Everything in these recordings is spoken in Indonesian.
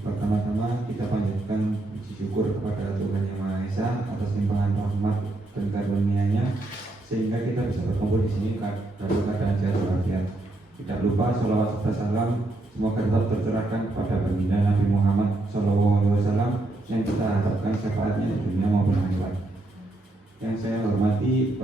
pertama-tama kita panjatkan puji syukur kepada Tuhan Yang Maha Esa atas limpahan rahmat dan karunia-Nya sehingga kita bisa berkumpul di sini dalam keadaan sehat walafiat. Tidak lupa sholawat serta salam semoga tetap tercurahkan kepada baginda Nabi Muhammad SAW yang kita harapkan syafaatnya di dunia maupun akhirat. Yang saya hormati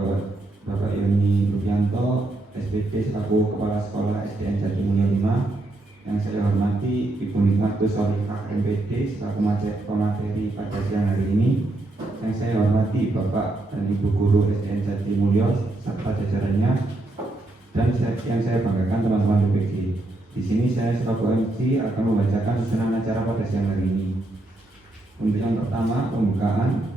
Bapak Yoni Rupianto, SPP selaku Kepala Sekolah SDN Jatimulyo 5. Yang saya hormati Ibu Nikmatus Solihah MPD selaku pemateri pada siang hari ini. Yang saya hormati Bapak dan Ibu Guru SDN Jatimulyo serta jajarannya. Dan yang saya banggakan teman-teman UPG. Di sini saya selaku MC akan membacakan susunan acara pada siang hari ini. Untuk yang pertama pembukaan,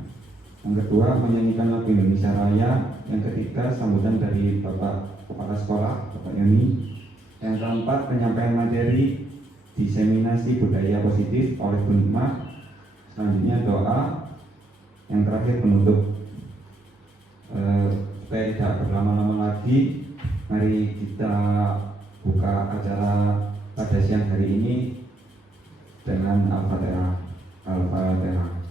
yang kedua menyanyikan lagu Indonesia Raya, yang ketiga sambutan dari Bapak Kepala Sekolah Bapak Yoni, yang keempat penyampaian materi diseminasi budaya positif oleh Bu Nikma, selanjutnya doa, yang terakhir penutup. Supaya tidak berlama-lama lagi, mari kita buka acara pada siang hari ini dengan Al-Fatihah. Al-Fatihah.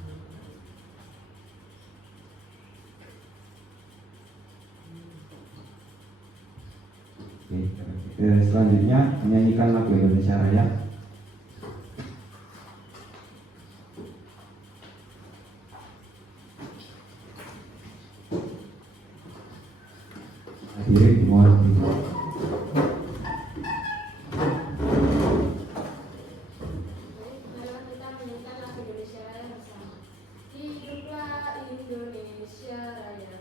Selanjutnya menyanyikan lagu Indonesia Raya. Hadirin dimohon duduk. Indonesia Raya.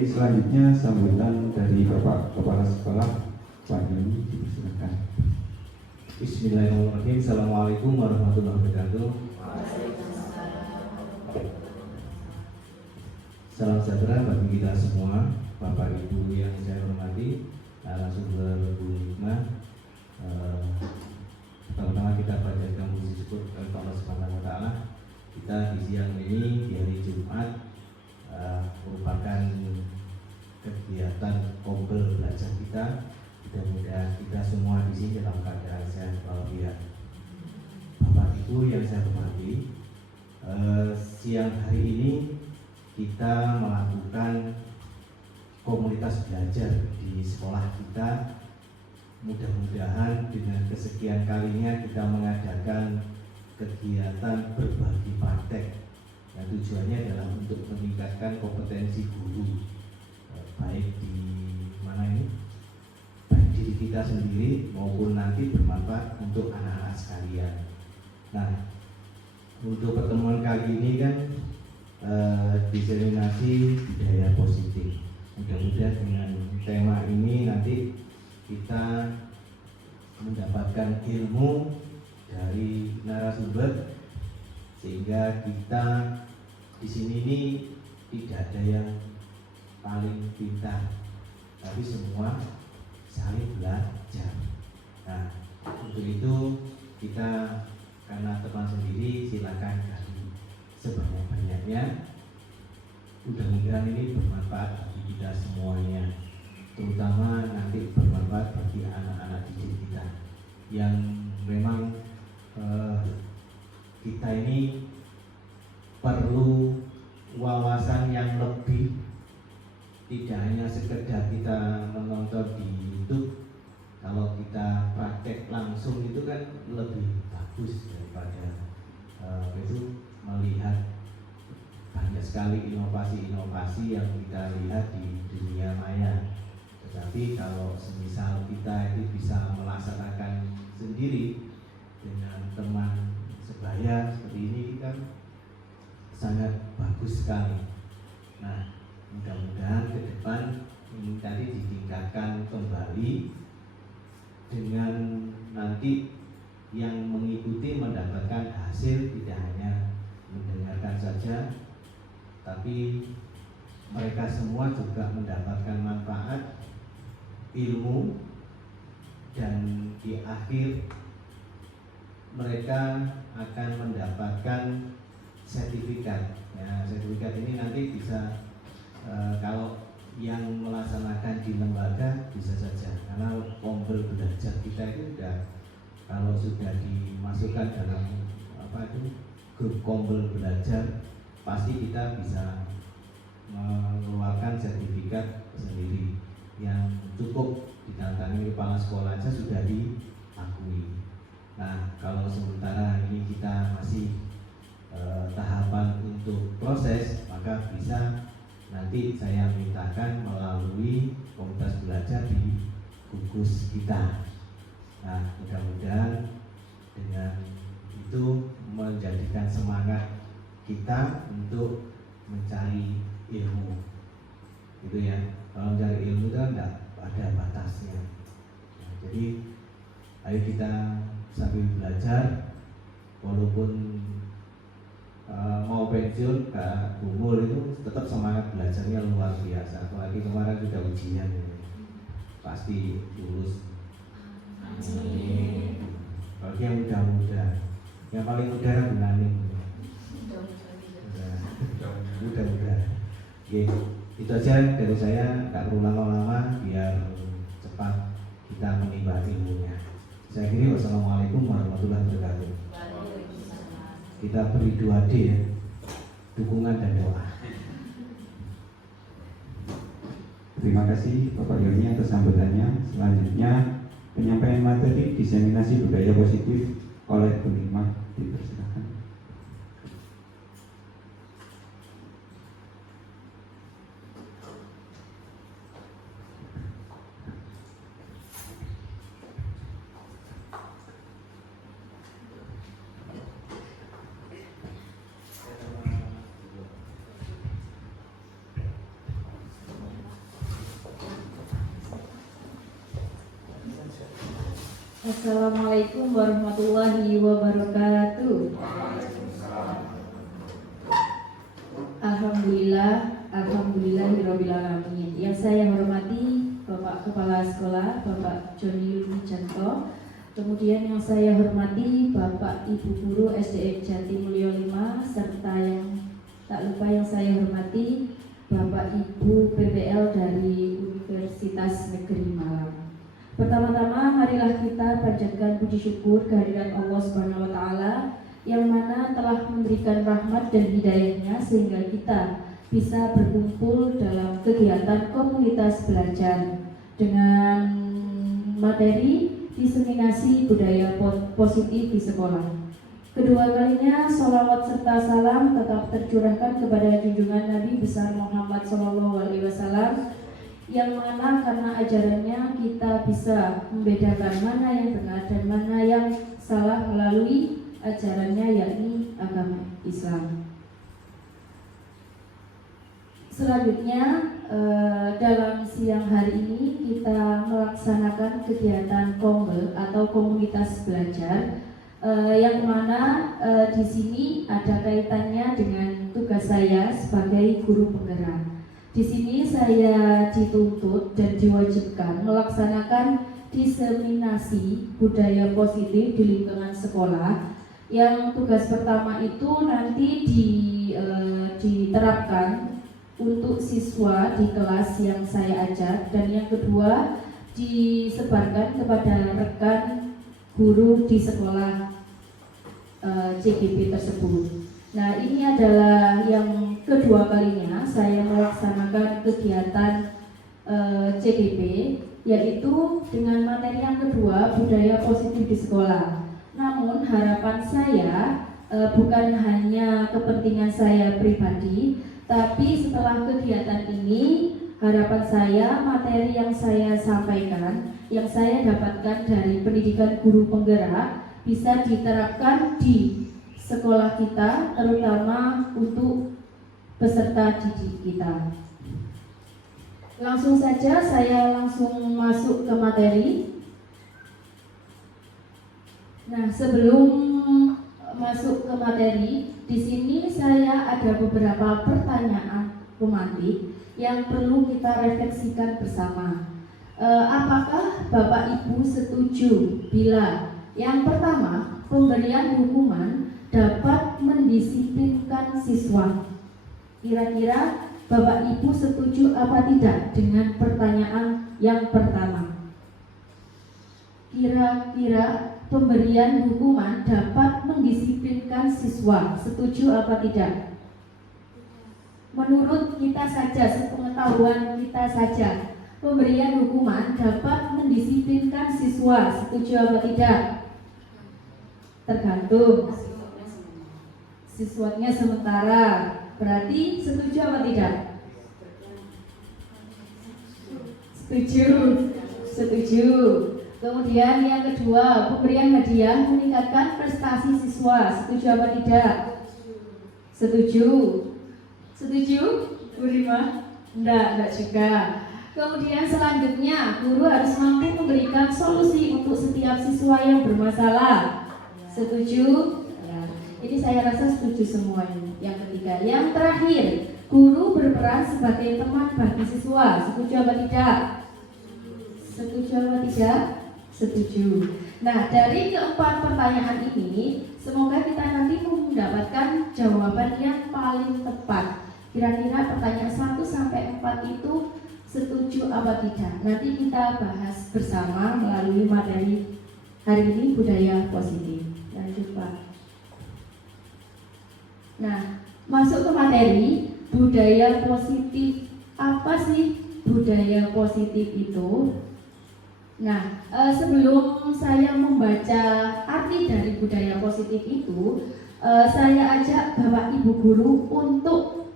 Selanjutnya sambutan dari Bapak Kepala Sekolah Pak Yoni, silakan. Bismillahirrahmanirrahim. Assalamualaikum warahmatullahi wabarakatuh. Salam sejahtera bagi kita semua, Bapak Ibu yang saya hormati, narasumber Bu Nikma. Pertama-tama kita panjatkan puji syukur kepada Allah Subhanahu wa taala. Kita di siang ini di hari Jumat merupakan kegiatan kompel belajar kita. Mudah-mudahan kita semua di sini dalam keadaan sehat walafiat. Bapak Ibu yang saya hormati, siang hari ini kita melakukan komunitas belajar di sekolah kita. Mudah-mudahan dengan kesekian kalinya kita mengadakan kegiatan berbagi praktek yang tujuannya adalah untuk meningkatkan kompetensi guru, baik di mana ini, baik diri kita sendiri maupun nanti bermanfaat untuk anak-anak sekalian. Nah, untuk pertemuan kali ini kan diseminasi budaya positif. Mudah-mudahan dengan tema ini nanti kita mendapatkan ilmu dari narasumber sehingga kita di sini ini tidak ada yang paling pintar, tapi semua saling belajar. Nah, untuk itu kita karena teman sendiri silakan gali sebanyak-banyaknya. Mudah-mudahan ini bermanfaat bagi kita semuanya, terutama nanti bermanfaat bagi anak-anak didik kita yang memang kita ini perlu wawasan yang lebih, tidak hanya sekedar kita menonton di YouTube. Kalau kita praktek langsung itu kan lebih bagus daripada itu melihat banyak sekali inovasi-inovasi yang kita lihat di dunia maya. Tetapi kalau semisal kita itu bisa melaksanakan sendiri dengan teman sebaya seperti ini kan sangat bagus sekali. Nah, mudah-mudahan ke depan ini tadi ditingkatkan kembali dengan nanti yang mengikuti mendapatkan hasil, tidak hanya mendengarkan saja, tapi mereka semua juga mendapatkan manfaat ilmu, dan di akhir mereka akan mendapatkan sertifikat. Ya, sertifikat ini nanti bisa kalau yang melaksanakan di lembaga bisa saja, karena kombel belajar kita itu kalau sudah dimasukkan dalam grup kombel belajar, pasti kita bisa mengeluarkan sertifikat sendiri yang cukup ditandatangani kepala sekolah aja sudah diakui. Nah, kalau sementara ini kita masih tahapan untuk proses, maka bisa nanti saya mintakan melalui komunitas belajar di gugus kita. Nah, mudah-mudahan dengan itu menjadikan semangat kita untuk mencari ilmu, gitu ya. Kalau mencari ilmu itu kan tidak ada batasnya. Nah, jadi ayo kita sambil belajar, walaupun mau pensiun, Kak Bumul itu tetap semangat belajarnya luar biasa. Apalagi kemarin sudah ujian, pasti lulus. Bagi yang muda-muda, yang paling muda kan Bunaning. Muda-muda. Oke, itu aja dari saya, tak perlu lama-lama biar cepat kita menimba ilmunya. Saya kira wassalamualaikum warahmatullahi wabarakatuh. Kita beri 2D ya, dukungan dan doa. Terima kasih Bapak Yoni atas sambutannya. Selanjutnya penyampaian materi diseminasi budaya positif oleh Bu Nikmah, dipersilakan. Assalamualaikum warahmatullahi wabarakatuh. Alhamdulillahirabbil alamin. Yang saya hormati Bapak Kepala Sekolah Bapak Joni Wijanto, kemudian yang saya hormati Bapak Ibu Guru SDN Jatimulyo 5, serta yang tak lupa yang saya hormati Bapak Ibu PPL dari Universitas Negeri Malang. Pertama-tama marilah kita panjatkan puji syukur kehadirat Allah Subhanahu wa taala yang mana telah memberikan rahmat dan hidayahnya sehingga kita bisa berkumpul dalam kegiatan komunitas belajar dengan materi diseminasi budaya positif di sekolah. Kedua kalinya sholawat serta salam tetap tercurahkan kepada junjungan Nabi besar Muhammad SAW, yang mana karena ajarannya kita bisa membedakan mana yang benar dan mana yang salah melalui ajarannya yakni agama Islam. Selanjutnya dalam siang hari ini kita melaksanakan kegiatan kombel atau komunitas belajar yang mana di sini ada kaitannya dengan tugas saya sebagai guru penggerak. Di sini saya dituntut dan diwajibkan melaksanakan diseminasi budaya positif di lingkungan sekolah. Yang tugas pertama itu nanti diterapkan untuk siswa di kelas yang saya ajar, dan yang kedua disebarkan kepada rekan guru di sekolah CGP tersebut. Nah, ini adalah yang kedua kalinya saya melaksanakan kegiatan CGP, yaitu dengan materi yang kedua, budaya positif di sekolah. Namun harapan saya bukan hanya kepentingan saya pribadi, tapi setelah kegiatan ini, harapan saya materi yang saya sampaikan, yang saya dapatkan dari pendidikan guru penggerak bisa diterapkan di sekolah kita, terutama untuk peserta didik kita. Langsung saja saya langsung masuk ke materi. Nah, sebelum masuk ke materi, di sini saya ada beberapa pertanyaan pemantik yang perlu kita refleksikan bersama. Apakah Bapak Ibu setuju bila yang pertama, pemberian hukuman dapat mendisiplinkan siswa? Kira-kira Bapak Ibu setuju apa tidak dengan pertanyaan yang pertama? Kira-kira pemberian hukuman dapat mendisiplinkan siswa, setuju apa tidak? Menurut kita saja, sepengetahuan kita saja, pemberian hukuman dapat mendisiplinkan siswa, setuju apa tidak? Tergantung. Siswanya sementara, berarti setuju apa tidak? Setuju. Setuju. Kemudian yang kedua, pemberian hadiah meningkatkan prestasi siswa, setuju apa tidak? Setuju. Setuju? Bu Rima? Enggak juga. Kemudian selanjutnya, guru harus mampu memberikan solusi untuk setiap siswa yang bermasalah. Setuju? Ya. Ini saya rasa setuju semuanya. Yang ketiga, yang terakhir, guru berperan sebagai teman bagi siswa, setuju apa tidak? Setuju apa tidak? Setuju. Nah, dari keempat pertanyaan ini, semoga kita nanti mendapatkan jawaban yang paling tepat. Kira-kira pertanyaan 1 sampai 4 itu setuju apa tidak? Nanti kita bahas bersama melalui materi hari ini, budaya positif. Lanjut, Pak. Nah, masuk ke materi budaya positif. Apa sih budaya positif itu? Nah, sebelum saya membaca arti dari budaya positif itu, saya ajak Bapak Ibu guru untuk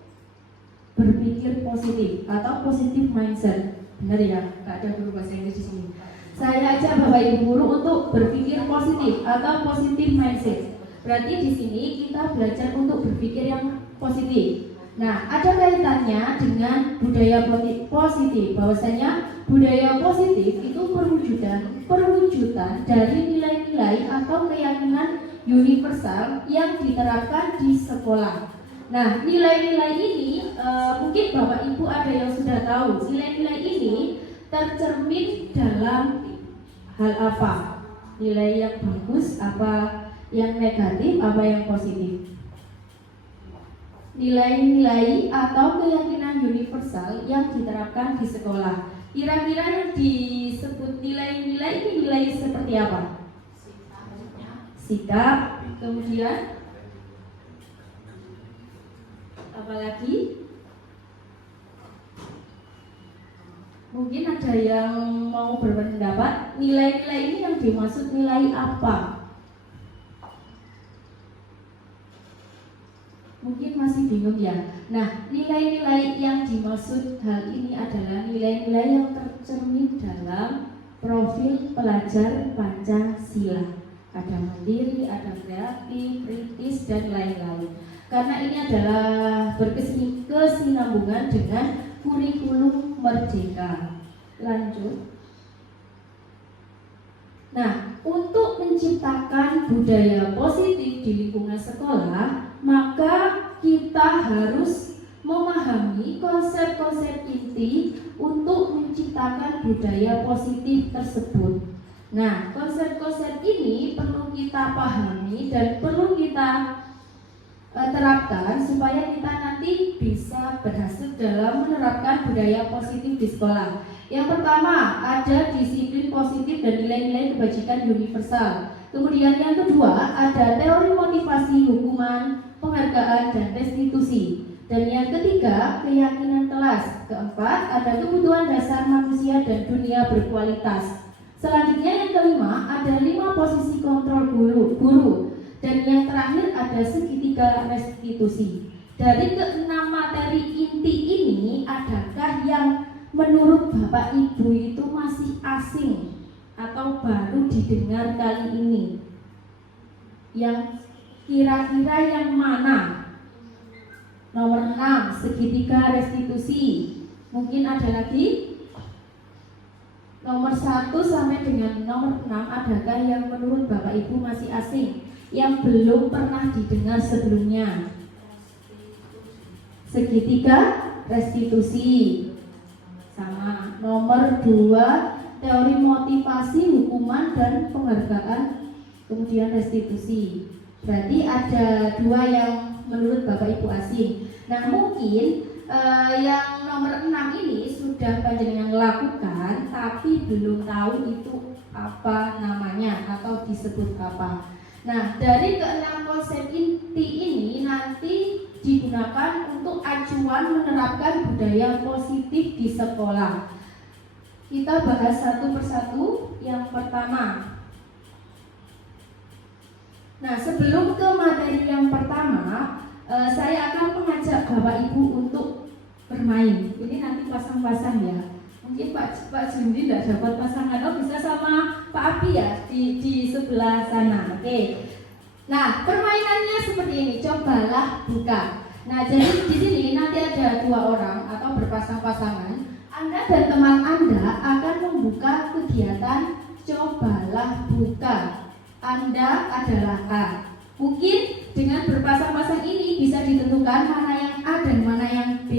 berpikir positif atau positive mindset. Benar ya? Gak ada guru bahasa Inggris di sini. Saya ajak Bapak Ibu guru untuk berpikir positif atau positive mindset. Berarti di sini kita belajar untuk berpikir yang positif. Nah, ada kaitannya dengan budaya positif, bahwasanya budaya positif itu perwujudan dari nilai-nilai atau keyakinan universal yang diterapkan di sekolah. Nah, nilai-nilai ini mungkin Bapak Ibu ada yang sudah tahu. Nilai-nilai ini tercermin dalam hal apa? Nilai yang bagus, apa yang negatif, apa yang positif? Nilai-nilai atau keyakinan universal yang diterapkan di sekolah. Kira-kira yang disebut nilai-nilai ini nilai seperti apa? Sikap, kemudian apalagi? Mungkin ada yang mau berpendapat, nilai-nilai ini yang dimaksud nilai apa? Mungkin masih bingung ya. Nah, nilai-nilai yang dimaksud hal ini adalah nilai-nilai yang tercermin dalam profil pelajar Pancasila. Ada mandiri, ada kreatif, kritis, dan lain-lain. Karena ini adalah berkesinambungan dengan kurikulum merdeka. Lanjut. Nah, untuk menciptakan budaya positif di lingkungan sekolah, maka kita harus memahami konsep-konsep inti untuk menciptakan budaya positif tersebut. Nah, konsep-konsep ini perlu kita pahami dan perlu kita terapkan supaya kita nanti bisa berhasil dalam menerapkan budaya positif di sekolah. Yang pertama, ada disiplin positif dan nilai-nilai kebajikan universal. Kemudian yang kedua, ada teori motivasi, hukuman, penghargaan, dan restitusi. Dan yang ketiga, keyakinan kelas. Keempat, ada kebutuhan dasar manusia dan dunia berkualitas. Selanjutnya yang kelima, ada 5 posisi kontrol guru. Dan yang terakhir ada segitiga restitusi. Dari keenam materi inti ini, adakah yang menurut Bapak Ibu itu masih asing atau baru didengar kali ini? Yang kira-kira yang mana? Nomor 6, segitiga restitusi. Mungkin ada lagi? Nomor 1 sampai dengan nomor 6, adakah yang menurut Bapak Ibu masih asing, yang belum pernah didengar sebelumnya? Segitiga restitusi. Sama. Nomor 2, teori motivasi, hukuman, dan penghargaan, kemudian restitusi. Berarti ada 2 yang menurut Bapak Ibu asing. Nah, mungkin yang nomor 6 ini sudah panjenengan lakukan, tapi belum tahu itu apa namanya atau disebut apa. Nah, dari keenam konsep inti ini nanti digunakan untuk acuan menerapkan budaya positif di sekolah. Kita bahas satu persatu. Yang pertama. Nah, sebelum ke materi yang pertama, saya akan mengajak Bapak Ibu untuk bermain. Ini nanti pasang-pasang ya. Mungkin Pak Jundi tidak dapat pasangan, bisa sama Pak Abi ya di sebelah sana. Oke. Nah, permainannya seperti ini. Cobalah buka. Nah, jadi di sini nanti ada 2 orang atau berpasang-pasangan. Anda dan teman Anda akan membuka kegiatan cobalah buka. Anda adalah A. Mungkin dengan berpasang-pasang ini bisa ditentukan mana yang A dan mana yang B.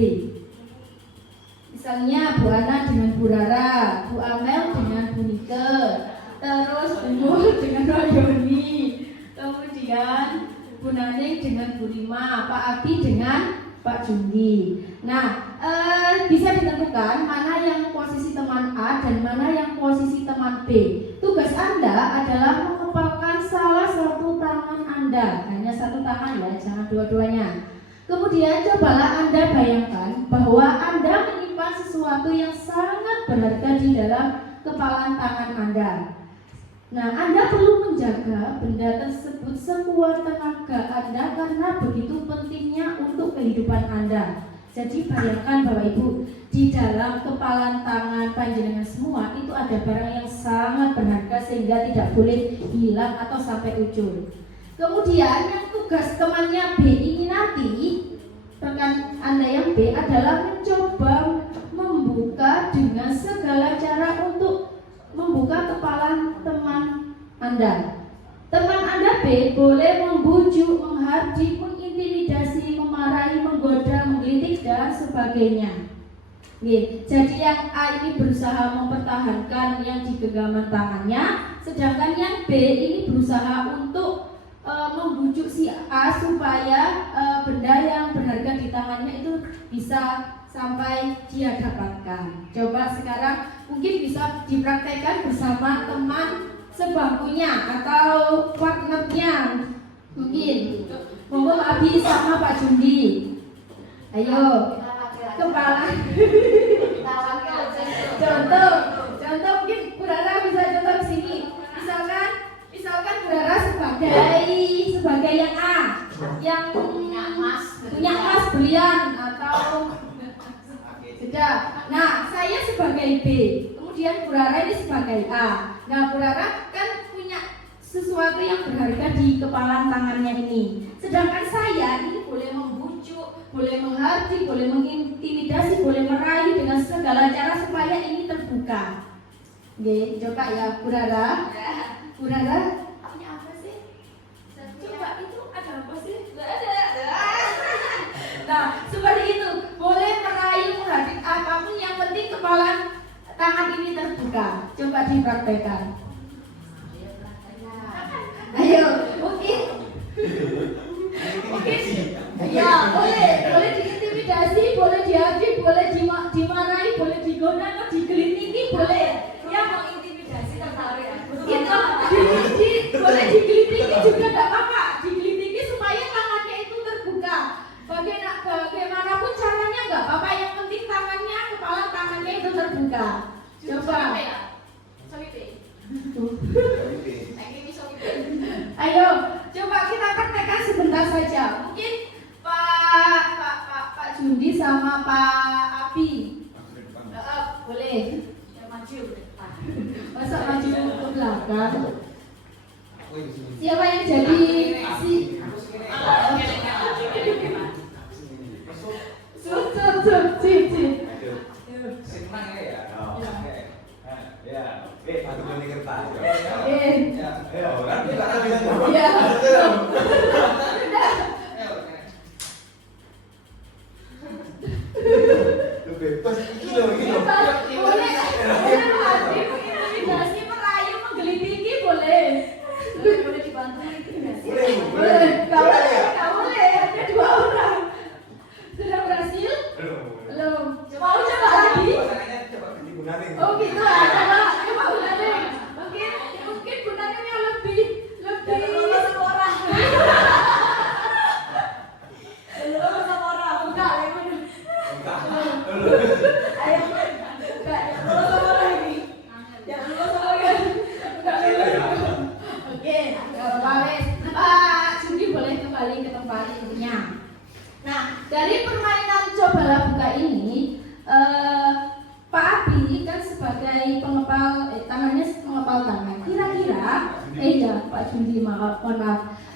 Misalnya Bu Ana dengan Bu Rara, Bu Amel dengan Bu Nike, terus Bu Mul dengan Pak Yoni, kemudian Bu Naning dengan Bu Rima, Pak Abi dengan Pak Jundi. Nah, bisa ditentukan mana yang posisi teman A dan mana yang posisi teman B. Tugas Anda adalah mengepalkan salah satu tangan Anda, hanya satu tangan ya, jangan dua-duanya. Kemudian cobalah Anda bayangkan bahwa Anda menyimpan sesuatu yang sangat berharga di dalam kepalan tangan Anda. Nah, Anda perlu menjaga benda tersebut sekuat tenaga Anda karena begitu pentingnya untuk kehidupan Anda. Jadi bayangkan Bapak Ibu, di dalam kepalan tangan panjenengan semua itu ada barang yang sangat berharga sehingga tidak boleh hilang atau sampai ujung. Kemudian yang tugas temannya B ini nanti, rekan Anda yang B adalah mencoba membuka dengan segala cara untuk membuka kepalan teman Anda. Teman Anda B boleh membujuk, menghardik, mengintimidasi, memarahi, menggoda, menggelitik, dan sebagainya. Jadi yang A ini berusaha mempertahankan yang di genggaman tangannya, sedangkan yang B ini berusaha untuk membujuk si A supaya benda yang berharga di tangannya itu bisa sampai dia dapatkan. Coba sekarang mungkin bisa dipraktekkan bersama teman sebangkunya atau partnernya. Mungkin monggo Abi sama Pak Jundi. Ayo, kepala. Contoh mungkin Budara bisa contoh di sini. Misalkan Budara sebagai yang A, yang punya emas brilian atau sudah. Nah, saya sebagai B, kemudian Bu Rara ini sebagai A. Nah, Bu Rara kan punya sesuatu yang berharga di kepalan tangannya ini. Sedangkan saya ini boleh membujuk, boleh menghardik, boleh mengintimidasi, boleh merayu dengan segala cara supaya ini terbuka. Oke, coba ya, Bu Rara. Bu Rara, punya apa sih? Coba itu ada apa sih? Nggak ada. Nah, seperti itu. Boleh merayu, menghardik apapun, yang penting kepalan tangan ini terbuka. Coba dipraktekkan. Ayo, mungkin ya boleh diintimidasi, boleh dihardik, boleh dimarahi, boleh digoda, atau digelitiki, boleh. Yang mengintimidasi tertarik. Itu boleh digelitiki juga tidak apa-apa. Digelitiki supaya tangannya itu terbuka. Bagaimanapun caranya nggak apa-apa. Yang penting tangannya, kepala tangannya itu terbuka. Coba. Ayo, coba kita praktekkan sebentar saja. Mungkin Pak Jundi sama Pak Abi. Boleh. Maju. Masa maju ke belakang? Siapa yang jadi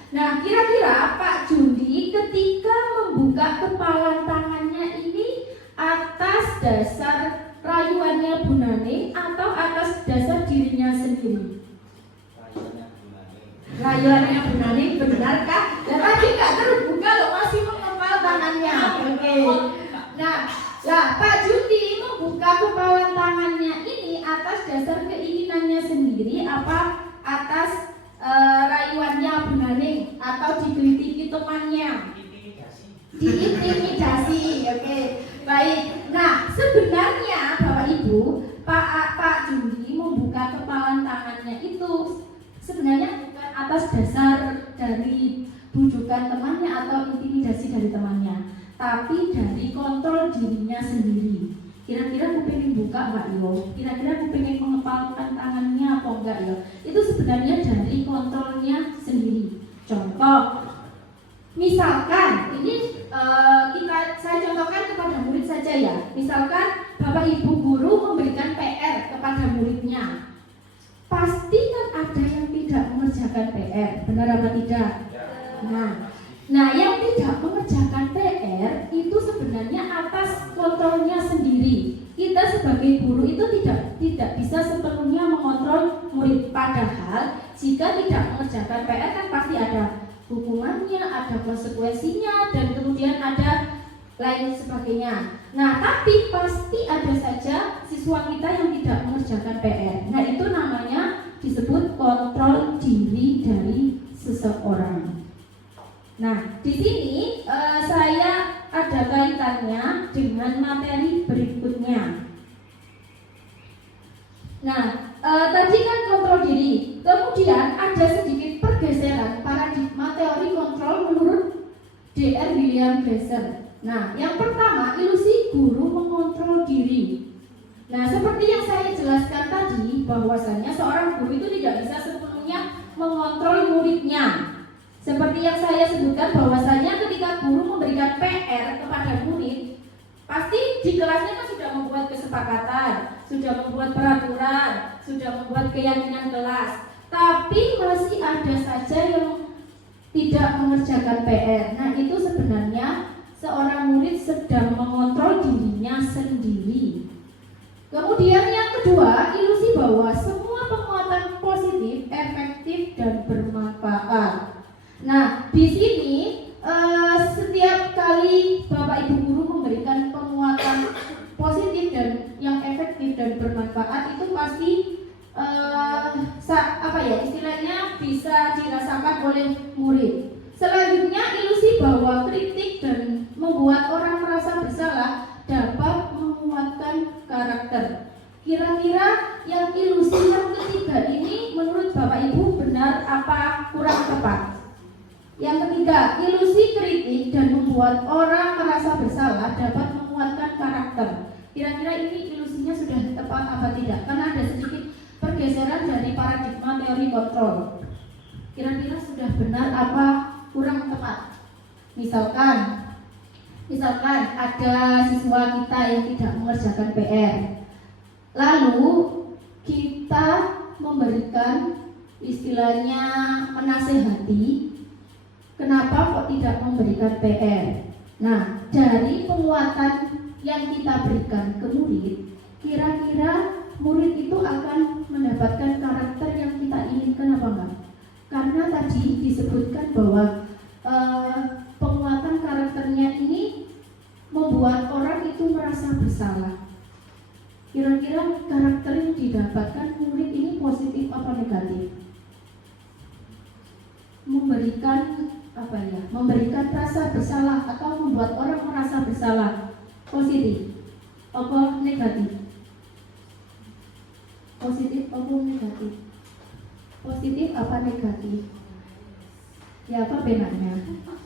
Nah, kira-kira Pak Jundi ketika membuka kepalan tangannya ini atas dasar rayuannya Bu Naning atau atas dasar dirinya sendiri? Rayuannya Bu Naning, benarkah? Dan tadi nggak terbuka loh, masih mengepal tangannya. Oke. Nah, Pak Jundi membuka kepalan tangannya ini atas dasar keinginannya sendiri apa atas rayuannya Bu Naning atau digelitiki temannya? Diintimidasi. Oke, baik. Nah, sebenarnya Bapak Ibu, Pak Jundi membuka kepalan tangannya itu sebenarnya bukan atas dasar dari bujukan temannya atau intimidasi dari temannya, tapi dari kontrol dirinya sendiri. Kira-kira aku pengen buka Mbak Yo, kira-kira aku pengen mengepalkan tangannya apa enggak ya? Itu sebenarnya dari kontrolnya sendiri. Contoh, misalkan ini saya contohkan kepada murid saja ya. Misalkan Bapak Ibu guru memberikan PR kepada muridnya, pasti kan ada yang tidak mengerjakan PR, benar apa tidak? Nah, yang tidak mengerjakan PR itu sebenarnya atas kontrolnya sendiri. Kita sebagai guru itu tidak bisa sepenuhnya mengontrol murid. Padahal jika tidak mengerjakan PR kan pasti ada hukumannya, ada konsekuensinya, dan kemudian ada lain sebagainya. Nah, tapi pasti ada saja siswa kita yang tidak mengerjakan PR. Nah, itu namanya disebut kontrol diri dari seseorang. Nah, di sini saya ada kaitannya dengan materi berikutnya. Nah, tadi kan kontrol diri. Kemudian ada sedikit pergeseran paradigma teori kontrol menurut Dr. William Glasser. Nah, yang pertama, ilusi guru mengontrol diri. Nah, seperti yang saya jelaskan tadi, bahwasanya seorang guru itu tidak bisa sepenuhnya mengontrol muridnya. Seperti yang saya sebutkan bahwasanya ketika guru memberikan PR kepada murid, pasti di kelasnya kan sudah membuat kesepakatan, sudah membuat peraturan, sudah membuat keyakinan kelas. tapi masih ada saja yang tidak mengerjakan PR. Nah, itu sebenarnya seorang murid sedang mengontrol dirinya sendiri. Kemudian yang kedua, ilusi bahwa semua penguatan positif, efektif, dan bermanfaat. Nah, di sini setiap kali Bapak Ibu guru memberikan penguatan positif dan yang efektif dan bermanfaat itu pasti istilahnya bisa dirasakan oleh murid. Selanjutnya, ilusi bahwa kritik dan membuat orang merasa bersalah dapat menguatkan karakter. Kira-kira yang ilusi yang ketiga ini menurut Bapak Ibu benar apa kurang tepat? Yang ketiga, ilusi kritik dan membuat orang merasa bersalah dapat menguatkan karakter. Kira-kira ini ilusinya sudah tepat apa tidak? Karena ada sedikit pergeseran dari paradigma teori kontrol. Kira-kira sudah benar apa kurang tepat? Misalkan ada siswa kita yang tidak mengerjakan PR, lalu kita memberikan istilahnya menasehati, kenapa kok tidak memberikan PR? Nah, dari penguatan yang kita berikan ke murid, kira-kira murid itu akan mendapatkan karakter yang kita inginkan apa enggak? Karena tadi disebutkan bahwa penguatan karakternya ini membuat orang itu merasa bersalah. Kira-kira karakter yang didapatkan murid ini positif apa negatif? Memberikan rasa bersalah atau membuat orang merasa bersalah, positif apa negatif? Positif apa negatif? Positif apa negatif? Ya, apa benarnya?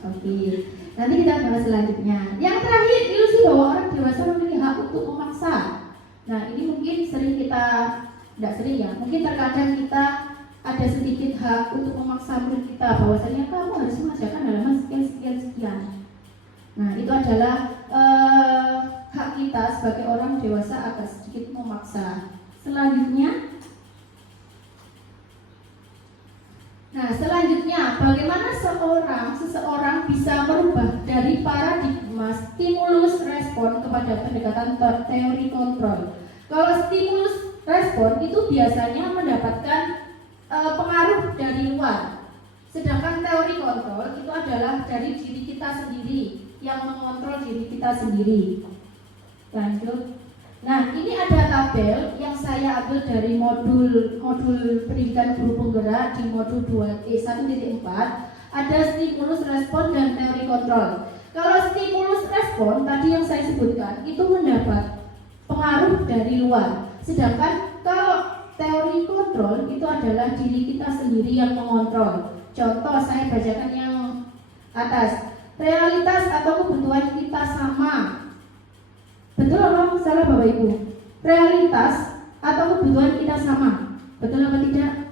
Oke, nanti kita bahas selanjutnya. Yang terakhir, ilusi bahwa orang dewasa memiliki hak untuk memaksa. Nah, ini mungkin sering kita, tidak sering ya, mungkin terkadang kita ada sedikit hak untuk memaksa murid kita bahwasanya kamu harus mengerjakan halaman sekian. Nah, itu adalah hak kita sebagai orang dewasa agak sedikit memaksa. Selanjutnya, bagaimana seseorang bisa merubah dari paradigma stimulus respon kepada pendekatan teori kontrol. Kalau stimulus respon itu biasanya mendapatkan pengaruh dari luar, sedangkan teori kontrol itu adalah dari diri kita sendiri, yang mengontrol diri kita sendiri. Lanjut. Nah, ini ada tabel yang saya ambil dari modul pendidikan guru penggerak di modul 1.4. Ada stimulus respon dan teori kontrol. Kalau stimulus respon tadi yang saya sebutkan itu mendapat pengaruh dari luar, sedangkan kalau teori kontrol itu adalah diri kita sendiri yang mengontrol. Contoh, saya bacakan yang atas. Realitas atau kebutuhan kita sama. Betul apa salah Bapak Ibu? Realitas atau kebutuhan kita sama. Betul apa tidak?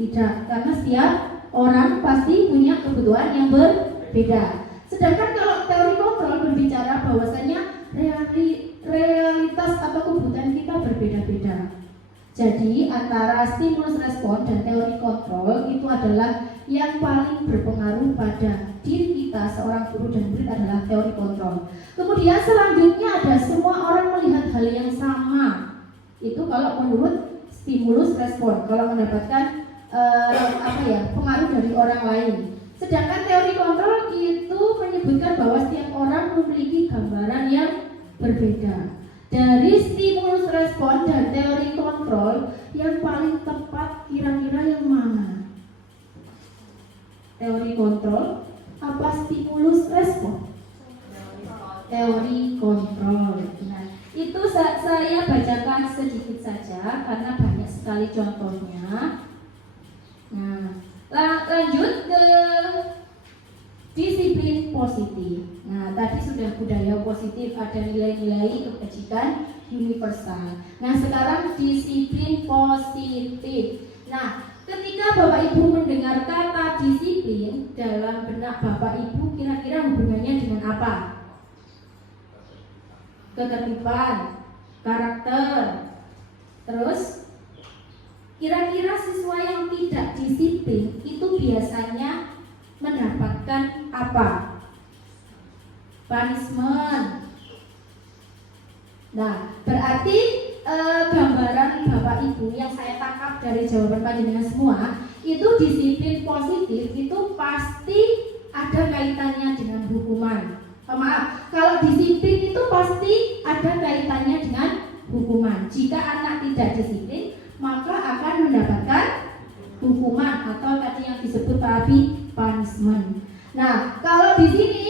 Tidak, karena setiap orang pasti punya kebutuhan yang berbeda. Sedangkan kalau teori kontrol berbicara bahwasanya realitas atau kebutuhan kita berbeda-beda. Jadi antara stimulus respon dan teori kontrol itu adalah yang paling berpengaruh pada diri kita seorang guru dan murid adalah teori kontrol. Kemudian selanjutnya ada semua orang melihat hal yang sama. Itu kalau menurut stimulus respon, kalau mendapatkan pengaruh dari orang lain. Sedangkan teori kontrol itu menyebutkan bahwa setiap orang memiliki gambaran yang berbeda. Dari stimulus respon dan teori kontrol, yang paling tepat kira-kira yang mana? Teori kontrol apa stimulus respon? Teori kontrol. Nah, itu saya bacakan sedikit saja karena banyak sekali contohnya. Nah, lanjut ke disiplin positif. Nah, tadi sudah budaya positif, ada nilai-nilai kebajikan universal. Nah, sekarang disiplin positif. Nah, ketika Bapak Ibu mendengar kata disiplin dalam benak Bapak Ibu, kira-kira hubungannya dengan apa? Ketertiban, karakter, terus Kira-kira siswa yang tidak disiplin itu biasanya mendapatkan apa? Punishment. Nah, berarti gambaran Bapak Ibu yang saya tangkap dari jawaban panjenengan semua, itu disiplin positif itu pasti ada kaitannya dengan hukuman. Kalau disiplin itu pasti ada kaitannya dengan hukuman. Jika anak tidak disiplin, maka akan mendapatkan hukuman atau tadi yang disebut Pak Abi, punishment. Nah, kalau di sini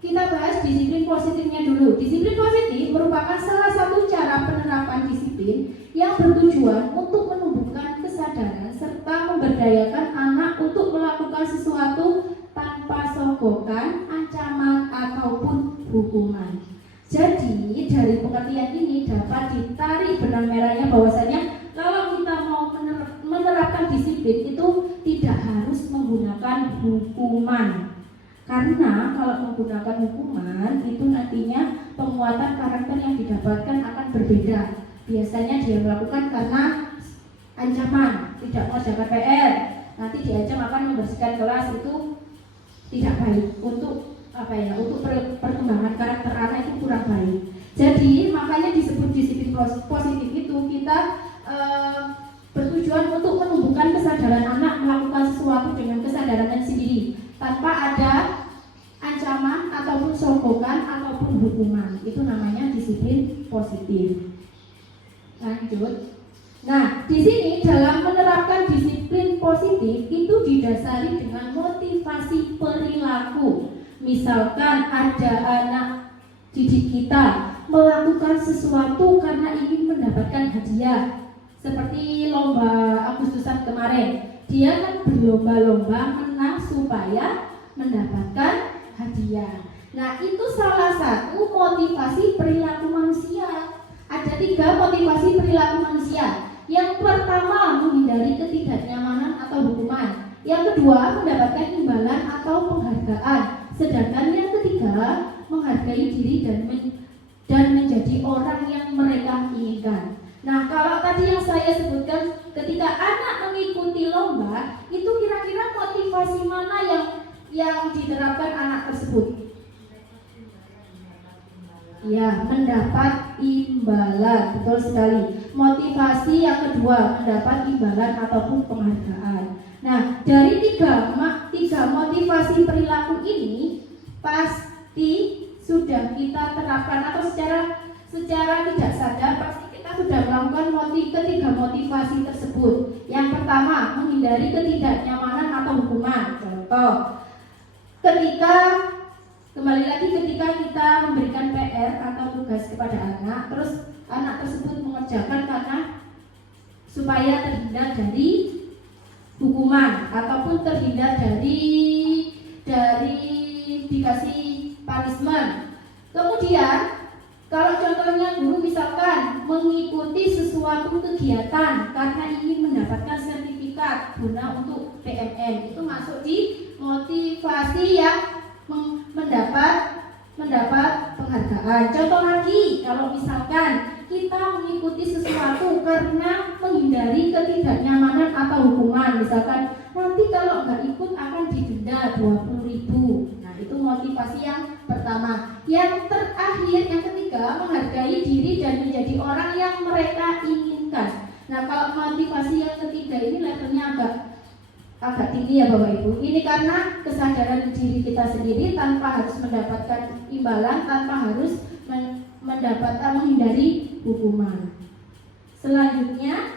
kita bahas disiplin positifnya dulu. Disiplin positif merupakan salah satu cara penerapan disiplin yang bertujuan untuk menumbuhkan kesadaran serta memberdayakan anak untuk melakukan sesuatu tanpa sogokan, ancaman ataupun hukuman. Jadi dari pengertian ini dapat ditarik benang merahnya bahwasanya kalau kita mau menerapkan disiplin itu tidak harus menggunakan hukuman. Karena kalau menggunakan hukuman itu nantinya penguatan karakter yang didapatkan akan berbeda. Biasanya dia melakukan karena ancaman, tidak mengerjakan PR, nanti diancam akan membersihkan kelas, itu tidak baik untuk untuk perkembangan karakter anak, itu kurang baik. Jadi makanya disebut disiplin positif itu kita bertujuan untuk menumbuhkan kesadaran anak melakukan sesuatu dengan kesadarannya sendiri tanpa ada ancaman ataupun sogokan ataupun hukuman. Itu namanya disiplin positif. Lanjut. Nah, di sini dalam menerapkan disiplin positif itu didasari dengan motivasi perilaku. Misalkan ada anak didik kita melakukan sesuatu karena ingin mendapatkan hadiah, seperti lomba Agustusan kemarin, dia kan berlomba-lomba menang supaya mendapatkan hadiah. Nah, itu salah satu motivasi perilaku manusia. Ada 3 motivasi perilaku manusia. Yang pertama, menghindari ketidaknyamanan atau hukuman. Yang kedua, mendapatkan imbalan atau penghargaan. Sedangkan yang ketiga, menghargai diri dan menjadi orang yang mereka inginkan. Nah, kalau tadi yang saya sebutkan, ketika anak mengikuti lomba, itu kira-kira motivasi mana yang diterapkan anak tersebut? Ya, mendapat imbalan, betul sekali. Motivasi yang kedua, mendapat imbalan ataupun penghargaan. Nah, dari tiga motivasi perilaku ini pasti sudah kita terapkan atau secara tidak sadar pasti kita sudah melakukan ketiga motivasi tersebut. Yang pertama, menghindari ketidaknyamanan atau hukuman. Contoh, ketika kita memberikan PR atau tugas kepada anak, terus anak tersebut mengerjakan karena supaya terhindar dari hukuman ataupun terhindar dari dikasih punishment. Kemudian kalau contohnya guru misalkan mengikuti sesuatu kegiatan karena ingin mendapatkan sertifikat guna untuk PNN, itu masuk di motivasi yang mendapat penghargaan. Contoh lagi, kalau misalkan kita mengikuti sesuatu karena menghindari ketidaknyamanan atau hukuman, misalkan nanti kalau nggak ikut akan didenda 20.000. Nah, itu motivasi yang pertama. Yang terakhir, yang ketiga, menghargai diri dan menjadi orang yang mereka inginkan. Nah, kalau motivasi yang ketiga ini levelnya agak tinggi ya Bapak Ibu. Ini karena kesadaran diri kita sendiri tanpa harus mendapatkan imbalan, tanpa harus menghindari hukuman. Selanjutnya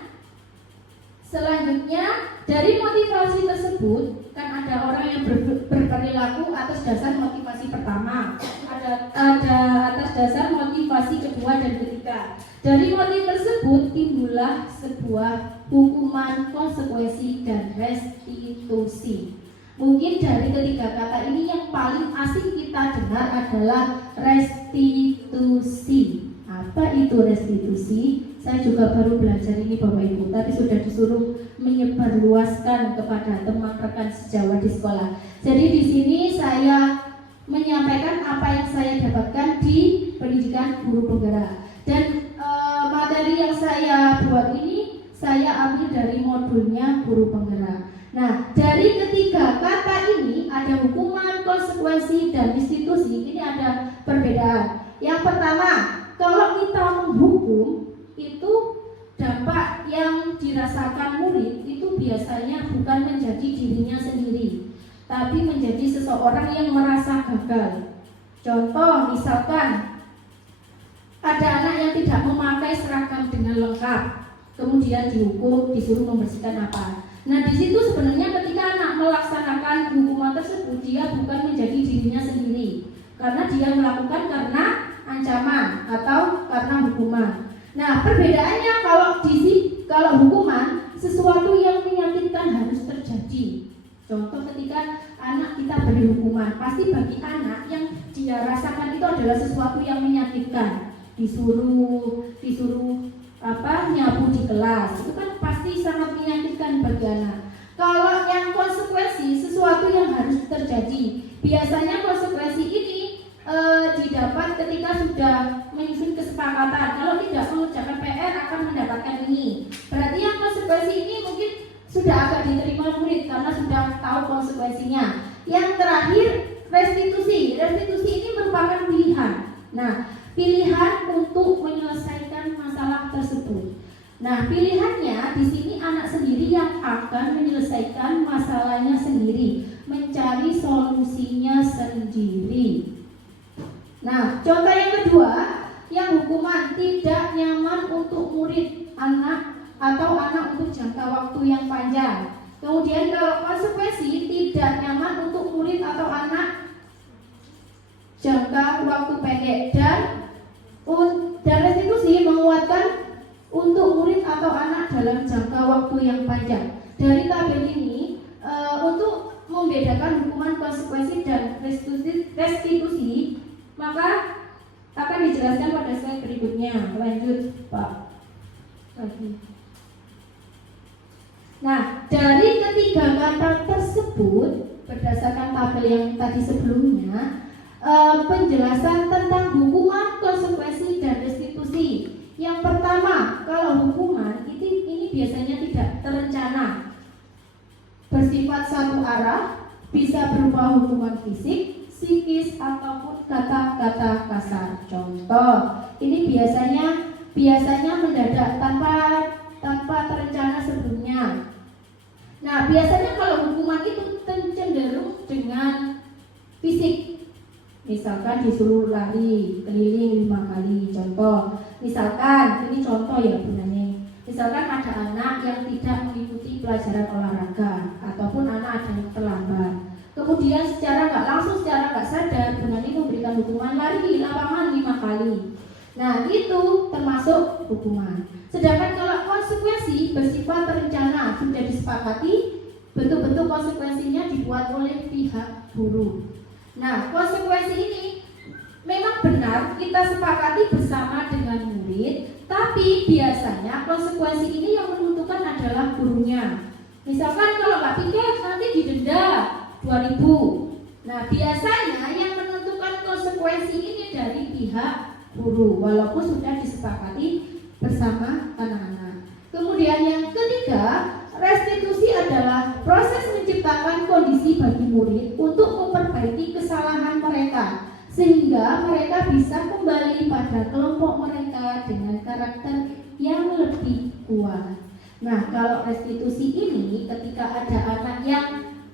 dari motivasi tersebut kan ada orang yang berperilaku atas dasar motivasi pertama, ada atas dasar motivasi kedua dan ketiga. Dari motif tersebut timbullah sebuah hukuman, konsekuensi dan restitusi. Mungkin dari ketiga kata ini yang paling asing kita dengar adalah restitusi. Apa itu restitusi? Saya juga baru belajar ini Bapak Ibu, tapi sudah disuruh menyebarluaskan kepada teman rekan sejawat di sekolah. Jadi di sini saya menyampaikan apa yang saya dapatkan di pendidikan guru penggerak. Dan materi yang saya buat ini saya Nah, dari ketiga kata ini ada hukuman, konsekuensi, dan institusi. Ini ada perbedaan. Yang pertama, kalau kita menghukum, itu dampak yang dirasakan murid itu biasanya bukan menjadi dirinya sendiri, tapi menjadi seseorang yang merasa gagal. Contoh, misalkan ada anak yang tidak memakai seragam dengan lengkap, kemudian dihukum, disuruh membersihkan apa. Nah, di situ sebenarnya ketika anak melaksanakan hukuman tersebut, dia bukan menjadi dirinya sendiri, karena dia melakukan karena ancaman atau karena hukuman. Nah, perbedaannya kalau hukuman, sesuatu yang menyakitkan harus terjadi. Contoh, ketika anak kita beri hukuman, pasti bagi anak yang dia rasakan itu adalah sesuatu yang menyakitkan. Disuruh nyapu di kelas, itu kan pasti sangat menyakitkan bagi anak. Kalau yang konsekuensi, sesuatu yang harus terjadi. Biasanya konsekuensi ini didapat ketika sudah menyusun kesepakatan. Kalau tidak mengerjakan PR akan mendapatkan ini. Berarti yang konsekuensi ini mungkin sudah agak diterima murid karena sudah tahu konsekuensinya. Yang terakhir, restitusi. Restitusi ini merupakan pilihan. Nah, pilihan untuk menyelesaikan masalah tersebut. Nah, pilihannya di sini anak sendiri yang akan menyelesaikan masalahnya sendiri, mencari solusinya sendiri. Nah, contoh yang kedua, yang hukuman tidak nyaman untuk murid, anak atau anak untuk jangka waktu yang panjang. Kemudian kalau konsekuensi tidak nyaman untuk murid atau anak jangka waktu pendek, dan restitusi menguatkan untuk murid atau anak dalam jangka waktu yang panjang. Dari tabel ini untuk membedakan hukuman, konsekuensi, dan restitusi, maka akan dijelaskan pada slide berikutnya. Lanjut, Pak. Lagi. Nah, dari ketiga kata tersebut, berdasarkan tabel yang tadi sebelumnya, penjelasan tentang hukuman, konsekuensi, dan restitusi. Yang pertama, kalau hukuman ini biasanya tidak terencana, bersifat satu arah, bisa berupa hukuman fisik, psikis, ataupun kata-kata kasar. Contoh, ini biasanya mendadak tanpa terencana sebelumnya. Nah, biasanya kalau hukuman itu cenderung dengan fisik. Misalkan disuruh lari keliling 5 kali. Contoh, misalkan ini contoh ya Bu Nani. Misalkan ada anak yang tidak mengikuti pelajaran olahraga ataupun anak ada yang terlambat. Kemudian secara nggak sadar Bu Nani memberikan hukuman lari lapangan 5 kali. Nah, itu termasuk hukuman. Sedangkan kalau konsekuensi bersifat terencana, sudah disepakati, bentuk-bentuk konsekuensinya dibuat oleh pihak guru. Nah, konsekuensi ini memang benar kita sepakati bersama dengan murid, tapi biasanya konsekuensi ini yang menentukan adalah gurunya. Misalkan kalau nggak piket nanti didenda 2.000. Nah, biasanya yang menentukan konsekuensi ini dari pihak guru, walaupun sudah disepakati bersama anak-anak. Kemudian yang ketiga, restitusi adalah proses menciptakan kondisi bagi murid untuk memperbaiki kesalahan mereka, sehingga mereka bisa kembali pada kelompok mereka dengan karakter yang lebih kuat. Nah, kalau restitusi ini ketika ada anak yang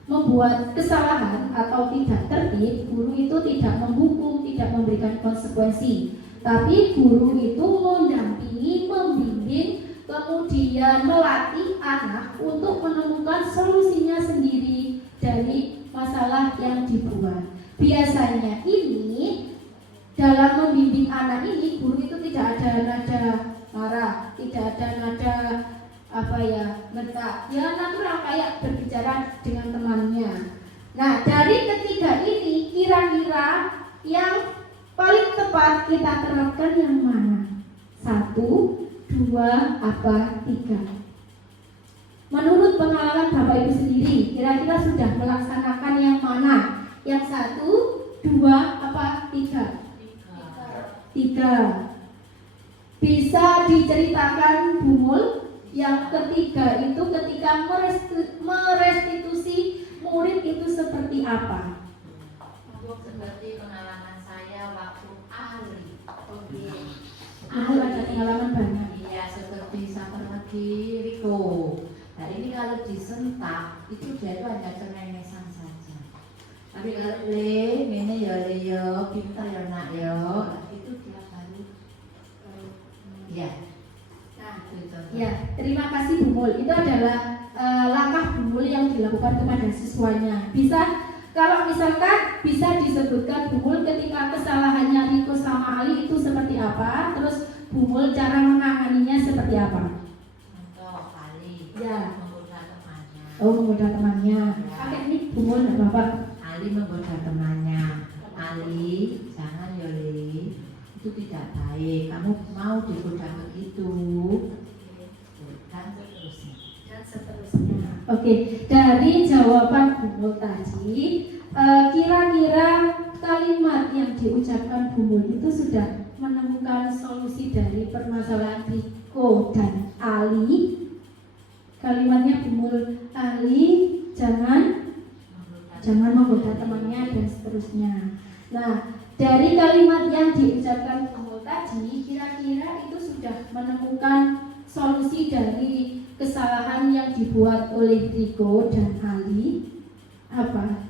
membuat kesalahan atau tidak tertib, guru itu tidak menghukum, tidak memberikan konsekuensi, tapi guru itu mendampingi, membimbing, kemudian melatih anak untuk menemukan solusinya sendiri dari masalah yang dibuat. Biasanya ini dalam membimbing anak ini, guru itu tidak ada nada marah, tidak ada nada bentak, ya natural kayak berbicara dengan temannya. Nah, dari ketiga ini kira-kira yang paling tepat kita terapkan yang mana? 1, 2, apa 3? Menurut pengalaman Bapak Ibu sendiri, kira-kira sudah melaksanakan yang mana? Yang 1, 2, apa 3? 3. Bisa diceritakan Bu Mul? Yang ketiga itu ketika merestitusi murid itu seperti apa? Seperti pengalaman saya waktu ahli. Kamu ada pengalaman banyak. Iya, seperti saper lagi Riko. Nah ini kalau disentak itu dia itu hanya cengengesan saja. Tapi kalau ini ya pintar ya nak ya, itu dia baru. Ya. Nah, itu. Ya, terima kasih Bu Mul. Itu adalah langkah Bu Mul yang dilakukan kepada siswanya. Kalau misalkan bisa disebutkan Bu Mul ketika kesalahannya Riko sama Ali itu seperti apa, terus Bu Mul cara menanganinya seperti apa? Untuk Ali. Ya. Menggoda temannya. Oh, menggoda temannya. Ya. Pakai ini Bu Mul dan Bapak. Ali menggoda temannya. Ali, jangan Yoli. Itu tidak baik. Kamu mau digoda begitu. Dan seterusnya. Oke, dari jawaban Bu Mul tadi, kira-kira kalimat yang diucapkan Bu Mul itu sudah menemukan solusi dari permasalahan Riko dan Ali. Kalimatnya Bu Mul, Ali jangan menggoda temannya dan seterusnya. Nah, dari kalimat yang diucapkan Bu Mul tadi, kira-kira itu sudah menemukan solusi dari kesalahan yang dibuat oleh Riko dan Ali. Apa?